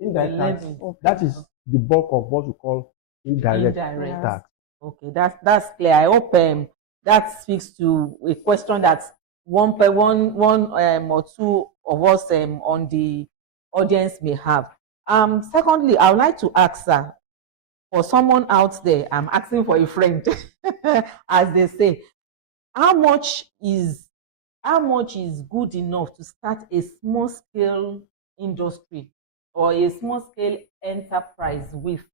Indirect tax. That is the bulk of what we call indirect tax. Okay, that's clear. I hope that speaks to a question that one or two of us on the audience may have. Secondly, I would like to ask for someone out there, I'm asking for a friend, as they say, how much is good enough to start a small scale industry or a small scale enterprise with,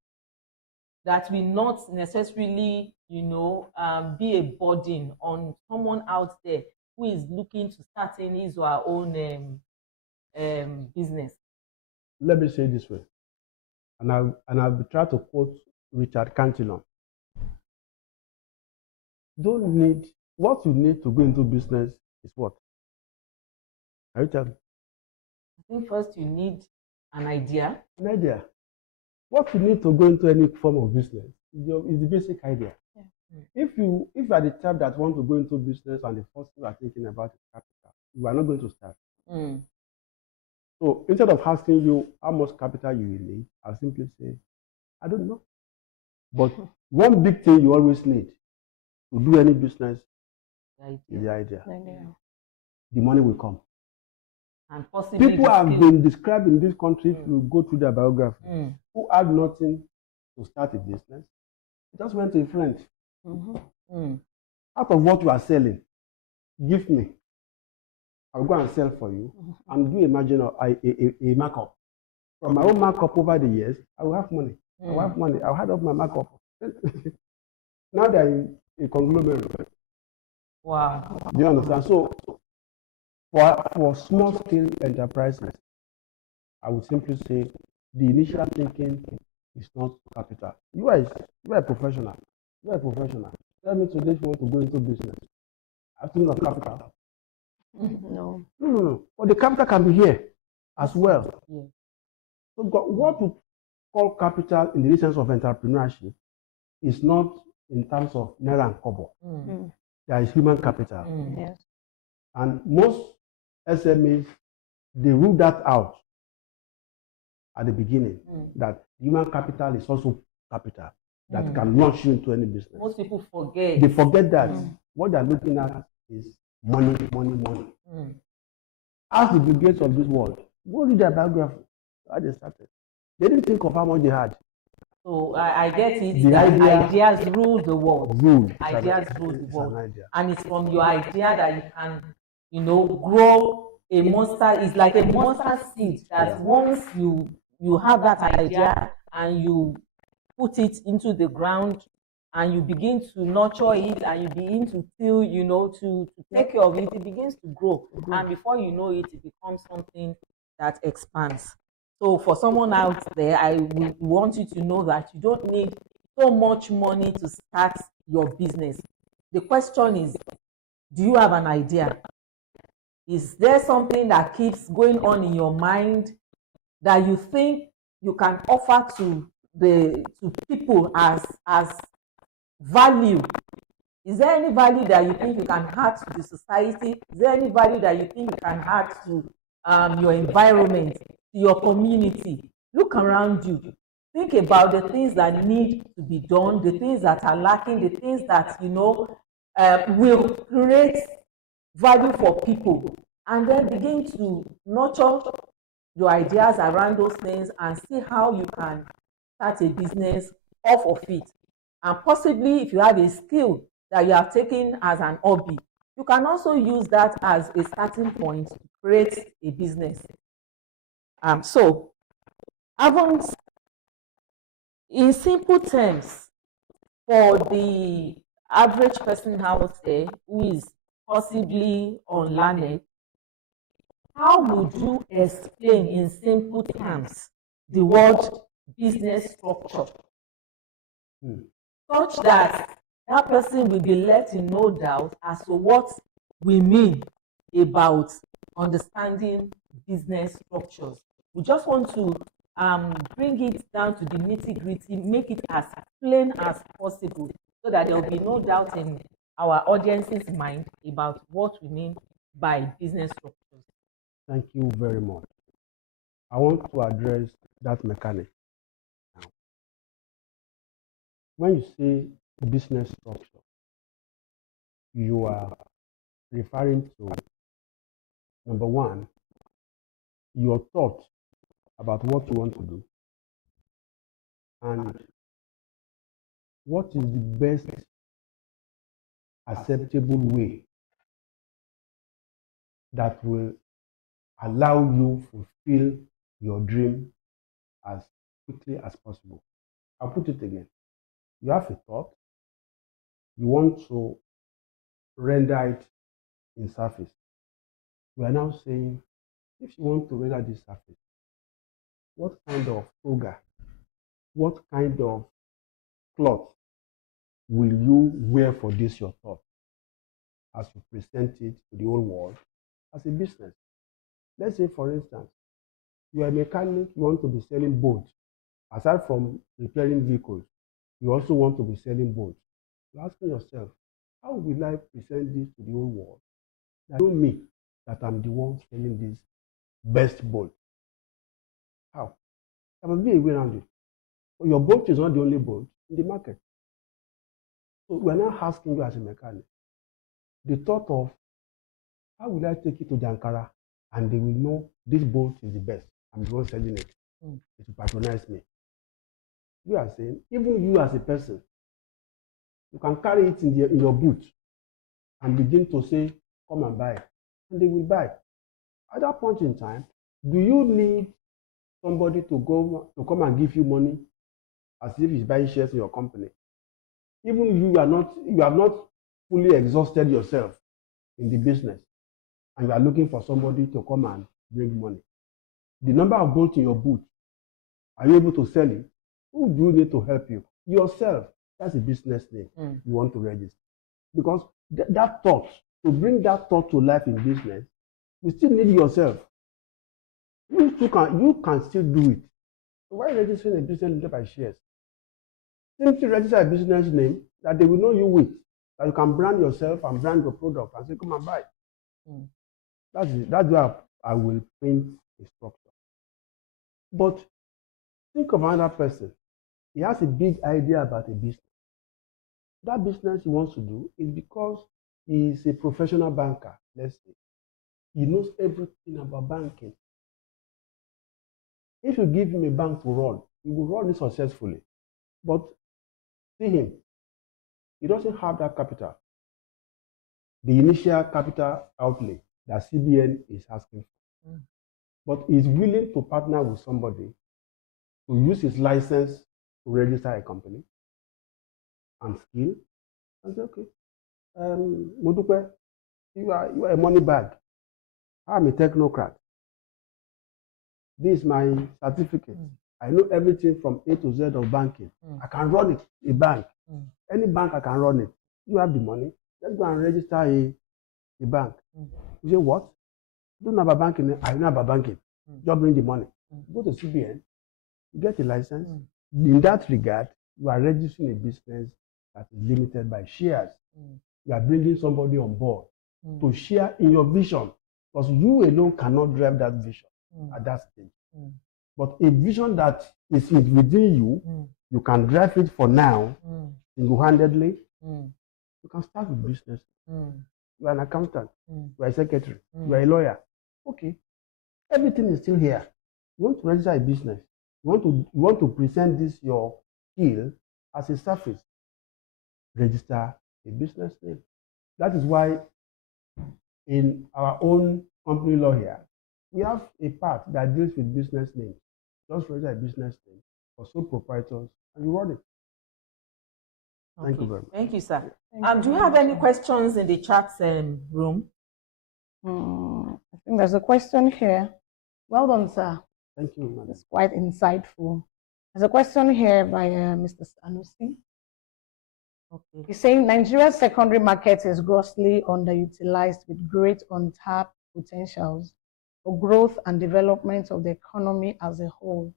that will not necessarily, be a burden on someone out there who is looking to start in his or her own business? Let me say it this way, and I'll try to quote Richard Cantillon. What you need to go into business is what? Richard? I think first you need an idea. An idea. What you need to go into any form of business is the basic idea. Yeah. If you are the type that want to go into business and the first thing you are thinking about is capital, you are not going to start. So instead of asking you how much capital you will need, I'll simply say, I don't know. But one big thing you always need to do any business is the idea. The money will come. And possibly people have been described in this country, if you go through their biography, who had nothing to start a business. They just went to a friend. Out of what you are selling, give me. I'll go and sell for you and do a markup. From my own markup over the years, I will have money. I will have money. I'll add up my markup. Now they're a conglomerate. Wow. Do you understand? So for small scale enterprises, I would simply say the initial thinking is not capital. You are a professional. You are a professional. Tell me today if you want to go into business. I think of capital. No. But the capital can be here as well. Yeah. So what we call capital in the sense of entrepreneurship is not in terms of naira and kobo. There is human capital. Yes. And most SMEs, they rule that out at the beginning, that human capital is also capital that can launch you into any business. Most people forget. They forget that what they're looking at is money. Ask the Bill Gates of this world. Go read their biography. How they started. They didn't think of how much they had. So I get it. The that idea ideas rule the world. Ideas rule the It's world, an idea. and it's from your idea that you can, grow a monster. It's like a monster seed that once you have that idea and you put it into the ground and you begin to nurture it and you begin to till, to take care of it, it begins to grow. And before you know it, it becomes something that expands. So for someone out there, I want you to know that you don't need so much money to start your business. The question is, do you have an idea? Is there something that keeps going on in your mind that you think you can offer to people as value? Is there any value that you think you can add to the society? Is there any value that you think you can add to your environment, to your community? Look around you. Think about the things that need to be done, the things that are lacking, the things that will create value for people, and then begin to nurture your ideas around those things and see how you can start a business off of it. And possibly, if you have a skill that you have taken as an hobby, you can also use that as a starting point to create a business. So, in simple terms, for the average person out there who is possibly unlearned, how would you explain in simple terms the word business structure, such that person will be left in no doubt as to what we mean about understanding business structures? We just want to bring it down to the nitty-gritty, make it as plain as possible, so that there will be no doubt in our audience's mind about what we mean by business structures. Thank you very much. I want to address that mechanic now. When you say business structure, you are referring to, number one, your thought about what you want to do and what is the best acceptable way that will allow you fulfill your dream as quickly as possible. I'll put it again. You have a thought, you want to render it in surface. We are now saying, if you want to render this surface, what kind of toga, what kind of cloth will you wear for this your thought as you present it to the whole world as a business? Let's say, for instance, you are a mechanic, you want to be selling bolts. Aside from repairing vehicles, you also want to be selling bolts. You're asking yourself, how will I present this to the whole world? That don't mean that I'm the one selling this best bolt. How? There must be a way around it. But your bolt is not the only bolt in the market. So we're now asking you as a mechanic, the thought of, how will I take it to Jankara and they will know this bolt is the best. I'm the one selling it. It will patronize me. We are saying, even you as a person, you can carry it in your boot and begin to say, come and buy. And they will buy. At that point in time, do you need somebody to come and give you money as if he's buying shares in your company? Even you have not fully exhausted yourself in the business, and you are looking for somebody to come and bring money. The number of bolts in your boot, are you able to sell it? Who do you need to help you? Yourself. That's a business name you want to register. Because that thought, to bring that thought to life in business, you still need yourself. You can still do it. So why registering a business name by shares? Simply register a business name that they will know you with, that you can brand yourself and brand your product and say, come and buy. That's it. That's where I will paint a structure. But think of another person. He has a big idea about a business. That business he wants to do is because is a professional banker, let's say. He knows everything about banking. If you give him a bank to run, he will run it successfully. But see him, he doesn't have that capital. The initial capital outlay that CBN is asking for. But he's willing to partner with somebody to use his license to register a company and skill and say, okay, Modupeola, you are a money bag. I'm a technocrat. This is my certificate. I know everything from A to Z of banking. I can run it, a bank. Any bank, I can run it. You have the money. Let's go and register a bank. You say, what? You don't know about banking? I know about banking. Just bring the money. Go to CBN, get a license. In that regard, you are registering a business that is limited by shares. You are bringing somebody on board to share in your vision, because you alone cannot drive that vision at that stage. But a vision that is within you, you can drive it for now, single-handedly. You can start with business. You are an accountant. You are a secretary. You are a lawyer. Okay. Everything is still here. You want to register a business. You want to present this your skill as a service. Register a business name. That is why in our own company law here, we have a part that deals with business names. Just register a business name for sole proprietors and you run it. Okay. Thank you very much. Thank you, sir. Thank Do you have any questions in the chat room? I think there's a question here. Well done, sir. Thank you, madam. It's quite insightful. There's a question here by Mr. Sanusi. Okay. He's saying Nigeria's secondary market is grossly underutilized with great untapped potentials for growth and development of the economy as a whole.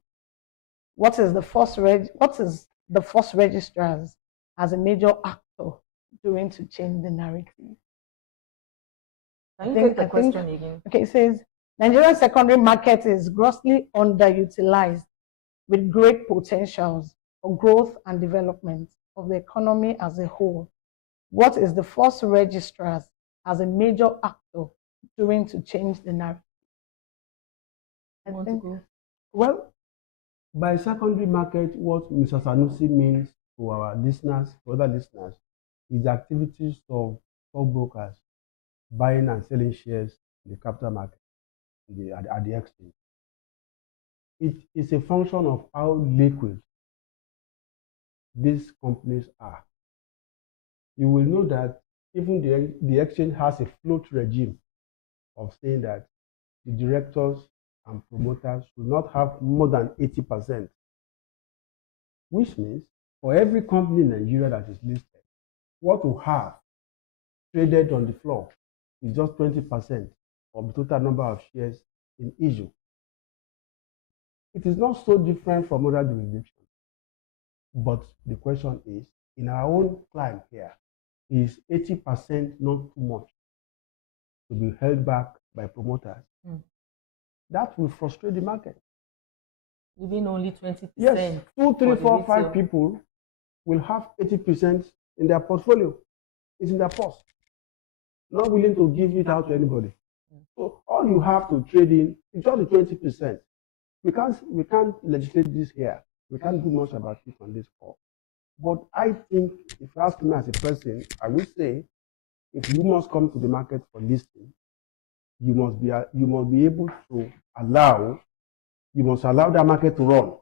What is the First Registrars as a major actor doing to change the narrative? Can you take the question again? Okay, it says Nigeria's secondary market is grossly underutilized with great potentials for growth and development of the economy as a whole. What is the First Registrars as a major actor doing to change the narrative? Well, by secondary market, what Mr. Sanusi means to our listeners, to other listeners, is the activities of stockbrokers buying and selling shares in the capital market, at the exchange. It is a function of how liquid these companies are. You will know that even the exchange has a float regime of saying that the directors and promoters should not have more than 80%, which means for every company in Nigeria that is listed, what we have traded on the floor is just 20% of the total number of shares in issue. It is not so different from other jurisdictions. But the question is, in our own climate here, is 80% not too much to be held back by promoters? That will frustrate the market. Even only 20%. Yes, 2, 3, 4, 5 people will have 80% in their portfolio. It's in their purse. Not willing to give it out to anybody. So all you have to trade in is just the 20%. We can't legislate this here. We can't do much about it on this call. But I think, if you ask me as a person, I would say, if you must come to the market for listing, you must be able to allow that market to run.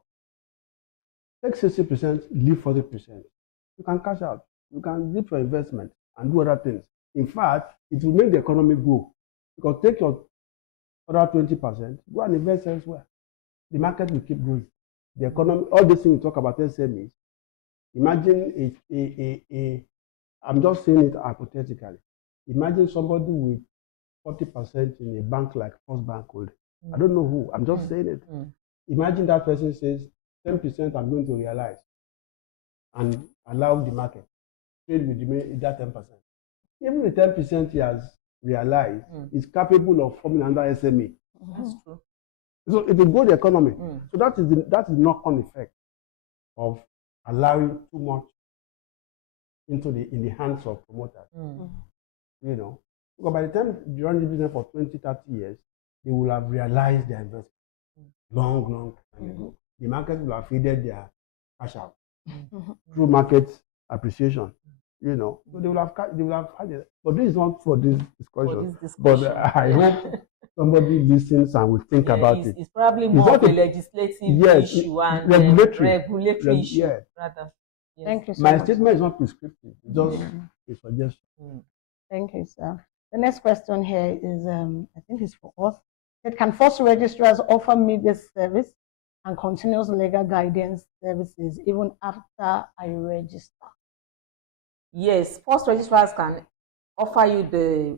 Take 60%, leave 40%. You can cash out. You can dip your investment and do other things. In fact, it will make the economy grow. Because take your other 20%, go and invest elsewhere. The market will keep growing. The economy, all these things we talk about SMEs, imagine I'm just saying it hypothetically. Imagine somebody with 40% in a bank like First Bank. I don't know who, I'm just saying it. Imagine that person says, 10% I'm going to realize and allow the market trade with that 10%. Even the 10% he has realized is capable of forming another SME. That's true. So it will grow the economy. So that is the knock-on effect of allowing too much in the hands of promoters. you know. Because by the time you run the business for 20, 30 years, they will have realized their investment long time ago. The market will have faded their cash out through market appreciation, you know. So they will have had it. But this is not for this discussion. But I hope somebody listens and will think about it. It's probably more of a legislative issue and regulatory issue rather. Yes. Thank you so much. My statement is not prescriptive, it's just a suggestion. Thank you, sir. The next question here is, I think it's for us. Can First Registrars offer me this service and continuous legal guidance services even after I register? Yes, First Registrars can offer you the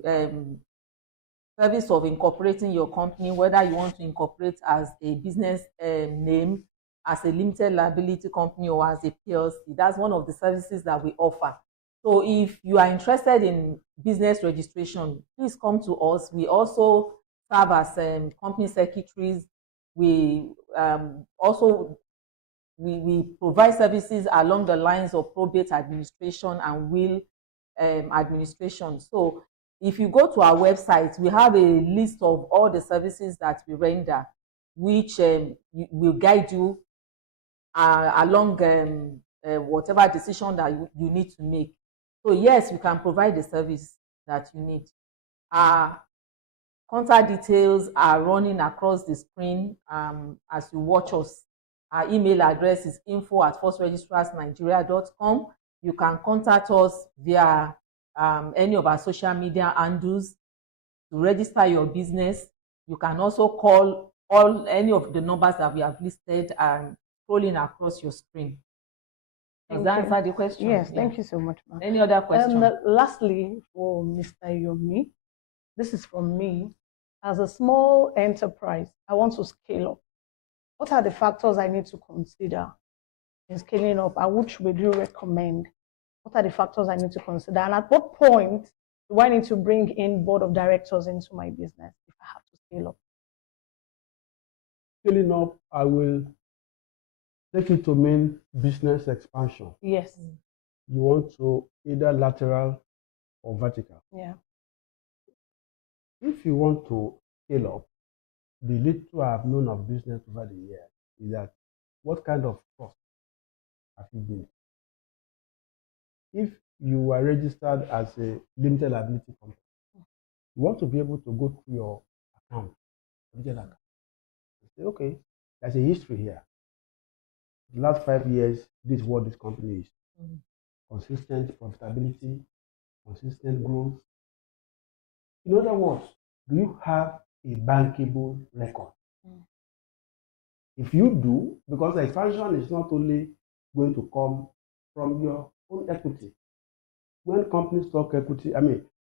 service of incorporating your company, whether you want to incorporate as a business name, as a limited liability company, or as a PLC. That's one of the services that we offer. So if you are interested in business registration, please come to us. We also serve as company secretaries. We also provide services along the lines of probate administration and will administration. So if you go to our website, we have a list of all the services that we render, which will guide you along whatever decision that you need to make. So yes, we can provide the service that you need. Our contact details are running across the screen as you watch us. Our email address is info@firstregistrarsnigeria.com. You can contact us via any of our social media handles to register your business. You can also call any of the numbers that we have listed and scrolling across your screen. Does that answer the question? Yes, thank you so much, ma'am. Any other question? Lastly, for Mr. Yomi, this is from me. As a small enterprise, I want to scale up. What are the factors I need to consider in scaling up, and which would you recommend? What are the factors I need to consider, and at what point do I need to bring in board of directors into my business if I have to scale up? Scaling up, I will take it to mean business expansion. Yes. You want to either lateral or vertical. Yeah. If you want to scale up, the little I have known of business over the years is that what kind of trust have you built? If you are registered as a limited liability company, you want to be able to go through your account, and say, okay, there's a history here. The last 5 years, this is what this company is. Consistent profitability, consistent growth. In other words, do you have a bankable record? If you do, because the expansion is not only going to come from your own equity. When companies talk equity,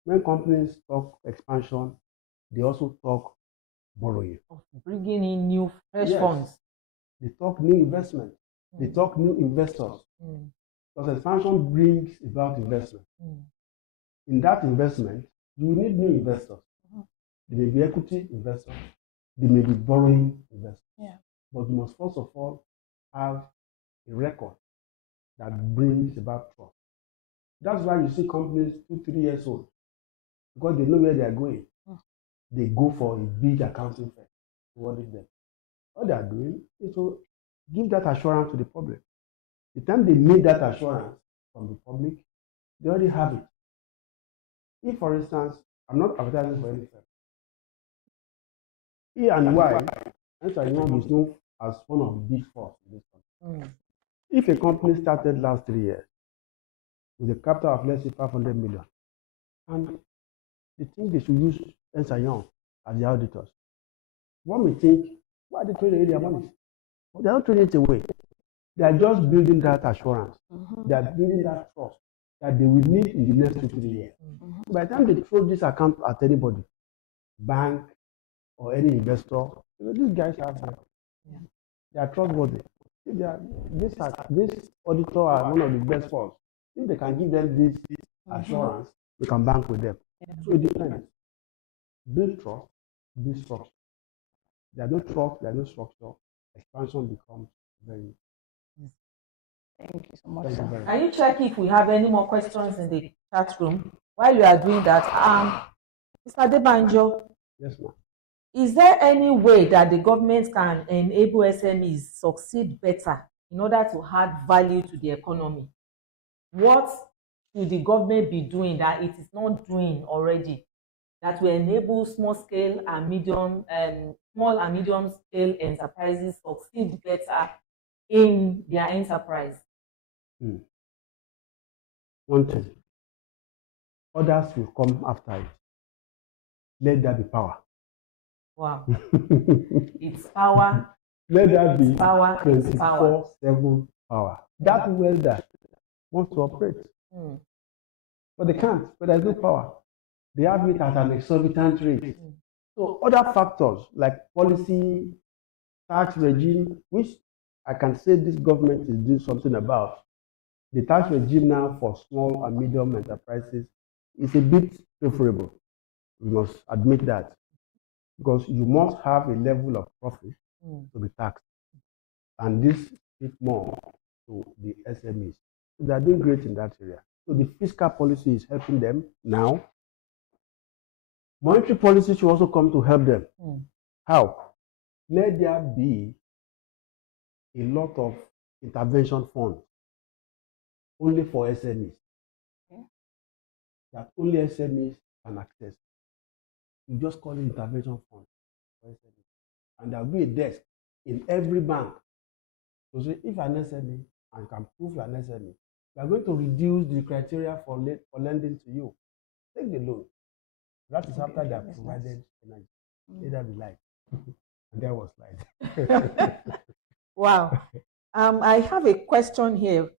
when companies talk expansion, they also talk borrowing. Bringing in new fresh funds. They talk new investment. They talk new investors. Because expansion brings about investment. In that investment, you will need new investors. They may be equity investors. They may be borrowing investors. But you must first of all have a record that brings about trust. That's why you see companies 2-3 years old, because they know where they are going. They go for a big accounting firm to audit them. What they are doing is to give that assurance to the public. The time they need that assurance from the public, they already have it. If, for instance, I'm not advertising for any firm. E&Y, is known as one of the big four in this country. If a company started last 3 years with a capital of, let's say, 500 million, and they think they should use Ernst & Young as the auditors, one may think, why are they throwing away their money? They're not throwing it away. They are just building that assurance. They are building that trust that they will need in the next 2-3 years. By the time they throw this account at anybody, bank or any investor, these guys they are trustworthy. This auditor are one of the best ones. If they can give them this assurance, we can bank with them. So it depends. Build trust, build structure. There's no trust, there's no structure. Expansion becomes very. Thank you so much, sir. Can you check if we have any more questions in the chat room while you are doing that, Mr. Adebanjo, Yes, ma'am. is there any way that the government can enable SMEs succeed better in order to add value to the economy? What should the government be doing that it is not doing already that will enable small and medium scale enterprises succeed better in their enterprise? One thing, others will come after it. Let there be power. Wow. It's power. Let there be power. 24/7 power. That welder wants to operate. But they can't, but there's no power. They have it at an exorbitant rate. So other factors like policy, tax regime, which I can say this government is doing something about. The tax regime now for small and medium enterprises is a bit preferable. We must admit that. Because you must have a level of profit to be taxed. And this speaks more to the SMEs. So they are doing great in that area. So the fiscal policy is helping them now. Monetary policy should also come to help them. How? Let there be a lot of intervention funds only for SMEs. That only SMEs can access. You just call it intervention fund for SMEs. And there will be a desk in every bank. So say if an SME and can prove you're an SME, we are going to reduce the criteria for lending to you. Take the loan. That is after they have provided energy. Let that be light. And there was light. Wow. I have a question here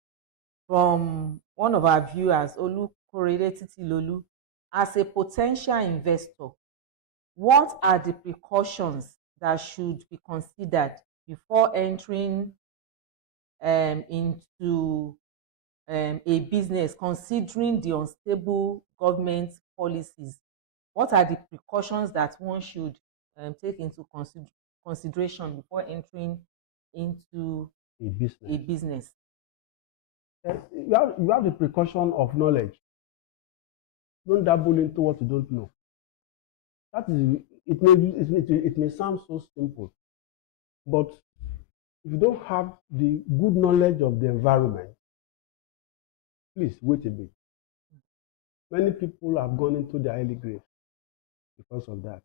from one of our viewers, Olukorede Titilolu. As a potential investor, what are the precautions that should be considered before entering into a business, considering the unstable government policies? What are the precautions that one should take into consideration before entering into a business? You have the precaution of knowledge. Don't dabble into what you don't know. That is, it may sound so simple, but if you don't have the good knowledge of the environment, please wait a bit. Many people have gone into their early grave because of that.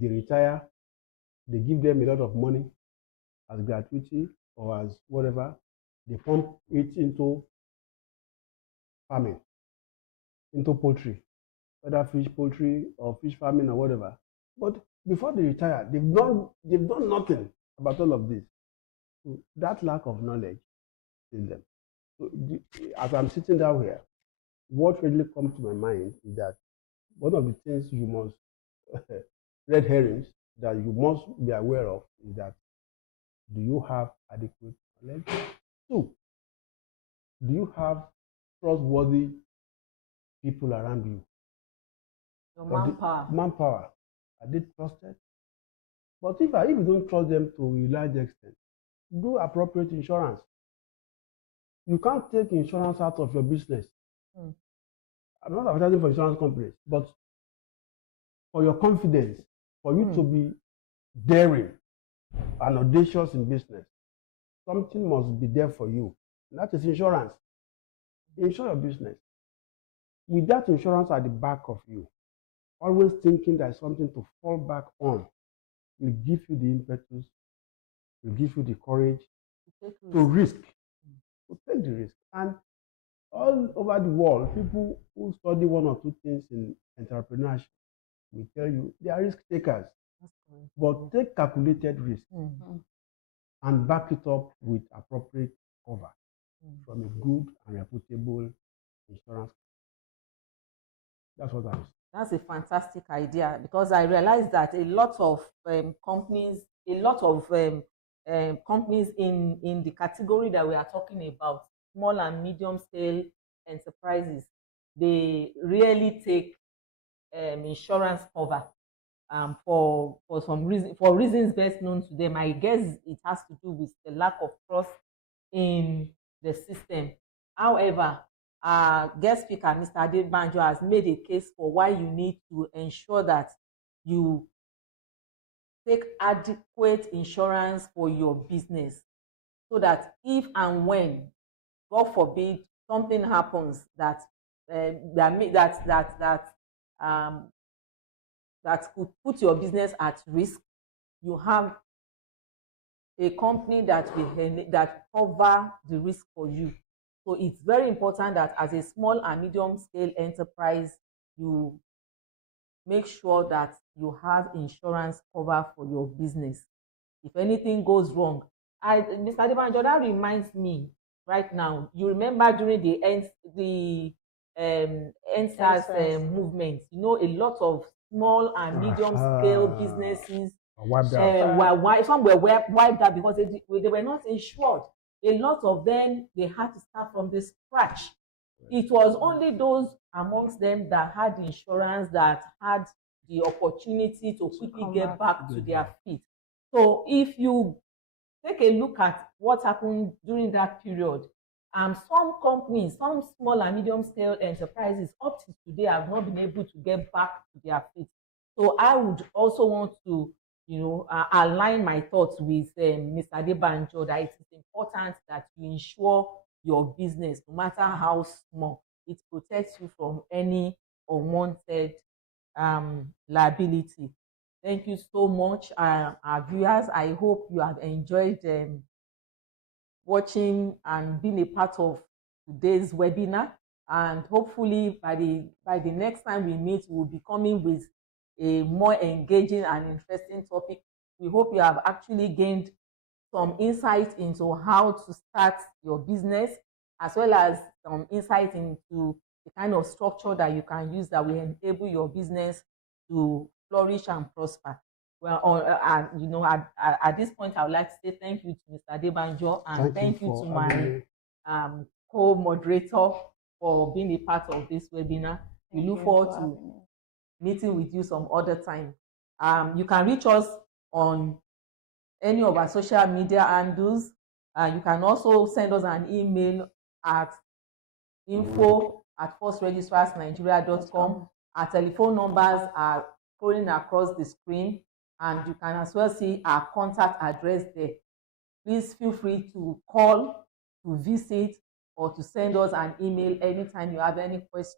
They retire, they give them a lot of money as gratuity or as whatever. They pump it into farming, into poultry, whether fish poultry or fish farming or whatever. But before they retire, they've done nothing about all of this. So that lack of knowledge in them. So as I'm sitting down here, what really comes to my mind is that one of the things you must red herrings that you must be aware of is that, do you have adequate knowledge? 2, do you have trustworthy people around you? Your manpower. Manpower. Are they trusted? But if you don't trust them to a large extent, do appropriate insurance. You can't take insurance out of your business. I'm not advertising for insurance companies, but for your confidence, for you to be daring and audacious in business, something must be there for you. And that is insurance. Insure your business. With that insurance at the back of you, always thinking there's something to fall back on, will give you the impetus, will give you the courage to risk, to take the risk. And all over the world, people who study 1 or 2 things in entrepreneurship will tell you they are risk takers, but take calculated risk and back it up with appropriate cover from a good and reputable insurance. That's what I was. That's a fantastic idea, because I realized that a lot of companies in the category that we are talking about, small and medium scale enterprises, they really take insurance cover for some reason, for reasons best known to them. I guess it has to do with the lack of trust in the system. However, our guest speaker, Mr. Adebanjo, has made a case for why you need to ensure that you take adequate insurance for your business, so that if and when, God forbid, something happens that that could put your business at risk, you have a company that cover the risk for you. So it's very important that as a small and medium scale enterprise, you make sure that you have insurance cover for your business. If anything goes wrong, Mr. Adebanjo, that reminds me right now. You remember during the NSAS movement, a lot of small and medium scale businesses some were wiped out because they were not insured. A lot of them, they had to start from the scratch. It was only those amongst them that had insurance that had the opportunity to quickly get back to their feet. So if you take a look at what happened during that period, some companies, some small and medium scale enterprises up to today have not been able to get back to their feet. So I would also want to align my thoughts with Mr. Adebanjo that it is important that you insure your business, no matter how small. It protects you from any unwanted liability. Thank you so much, our viewers. I hope you have enjoyed watching and being a part of today's webinar. And hopefully by the next time we meet, we'll be coming with a more engaging and interesting topic. We hope you have actually gained some insight into how to start your business, as well as some insight into the kind of structure that you can use that will enable your business to flourish and prosper. Well, at this point, I would like to say thank you to Mr. Adebanjo, and thank you to my co-moderator for being a part of this webinar. We look forward to meeting with you some other time. You can reach us on any of our social media handles. You can also send us an email at info@firstregistrarsnigeria.com. Our telephone numbers are scrolling across the screen, and you can as well see our contact address there. Please feel free to call, to visit, or to send us an email anytime you have any questions.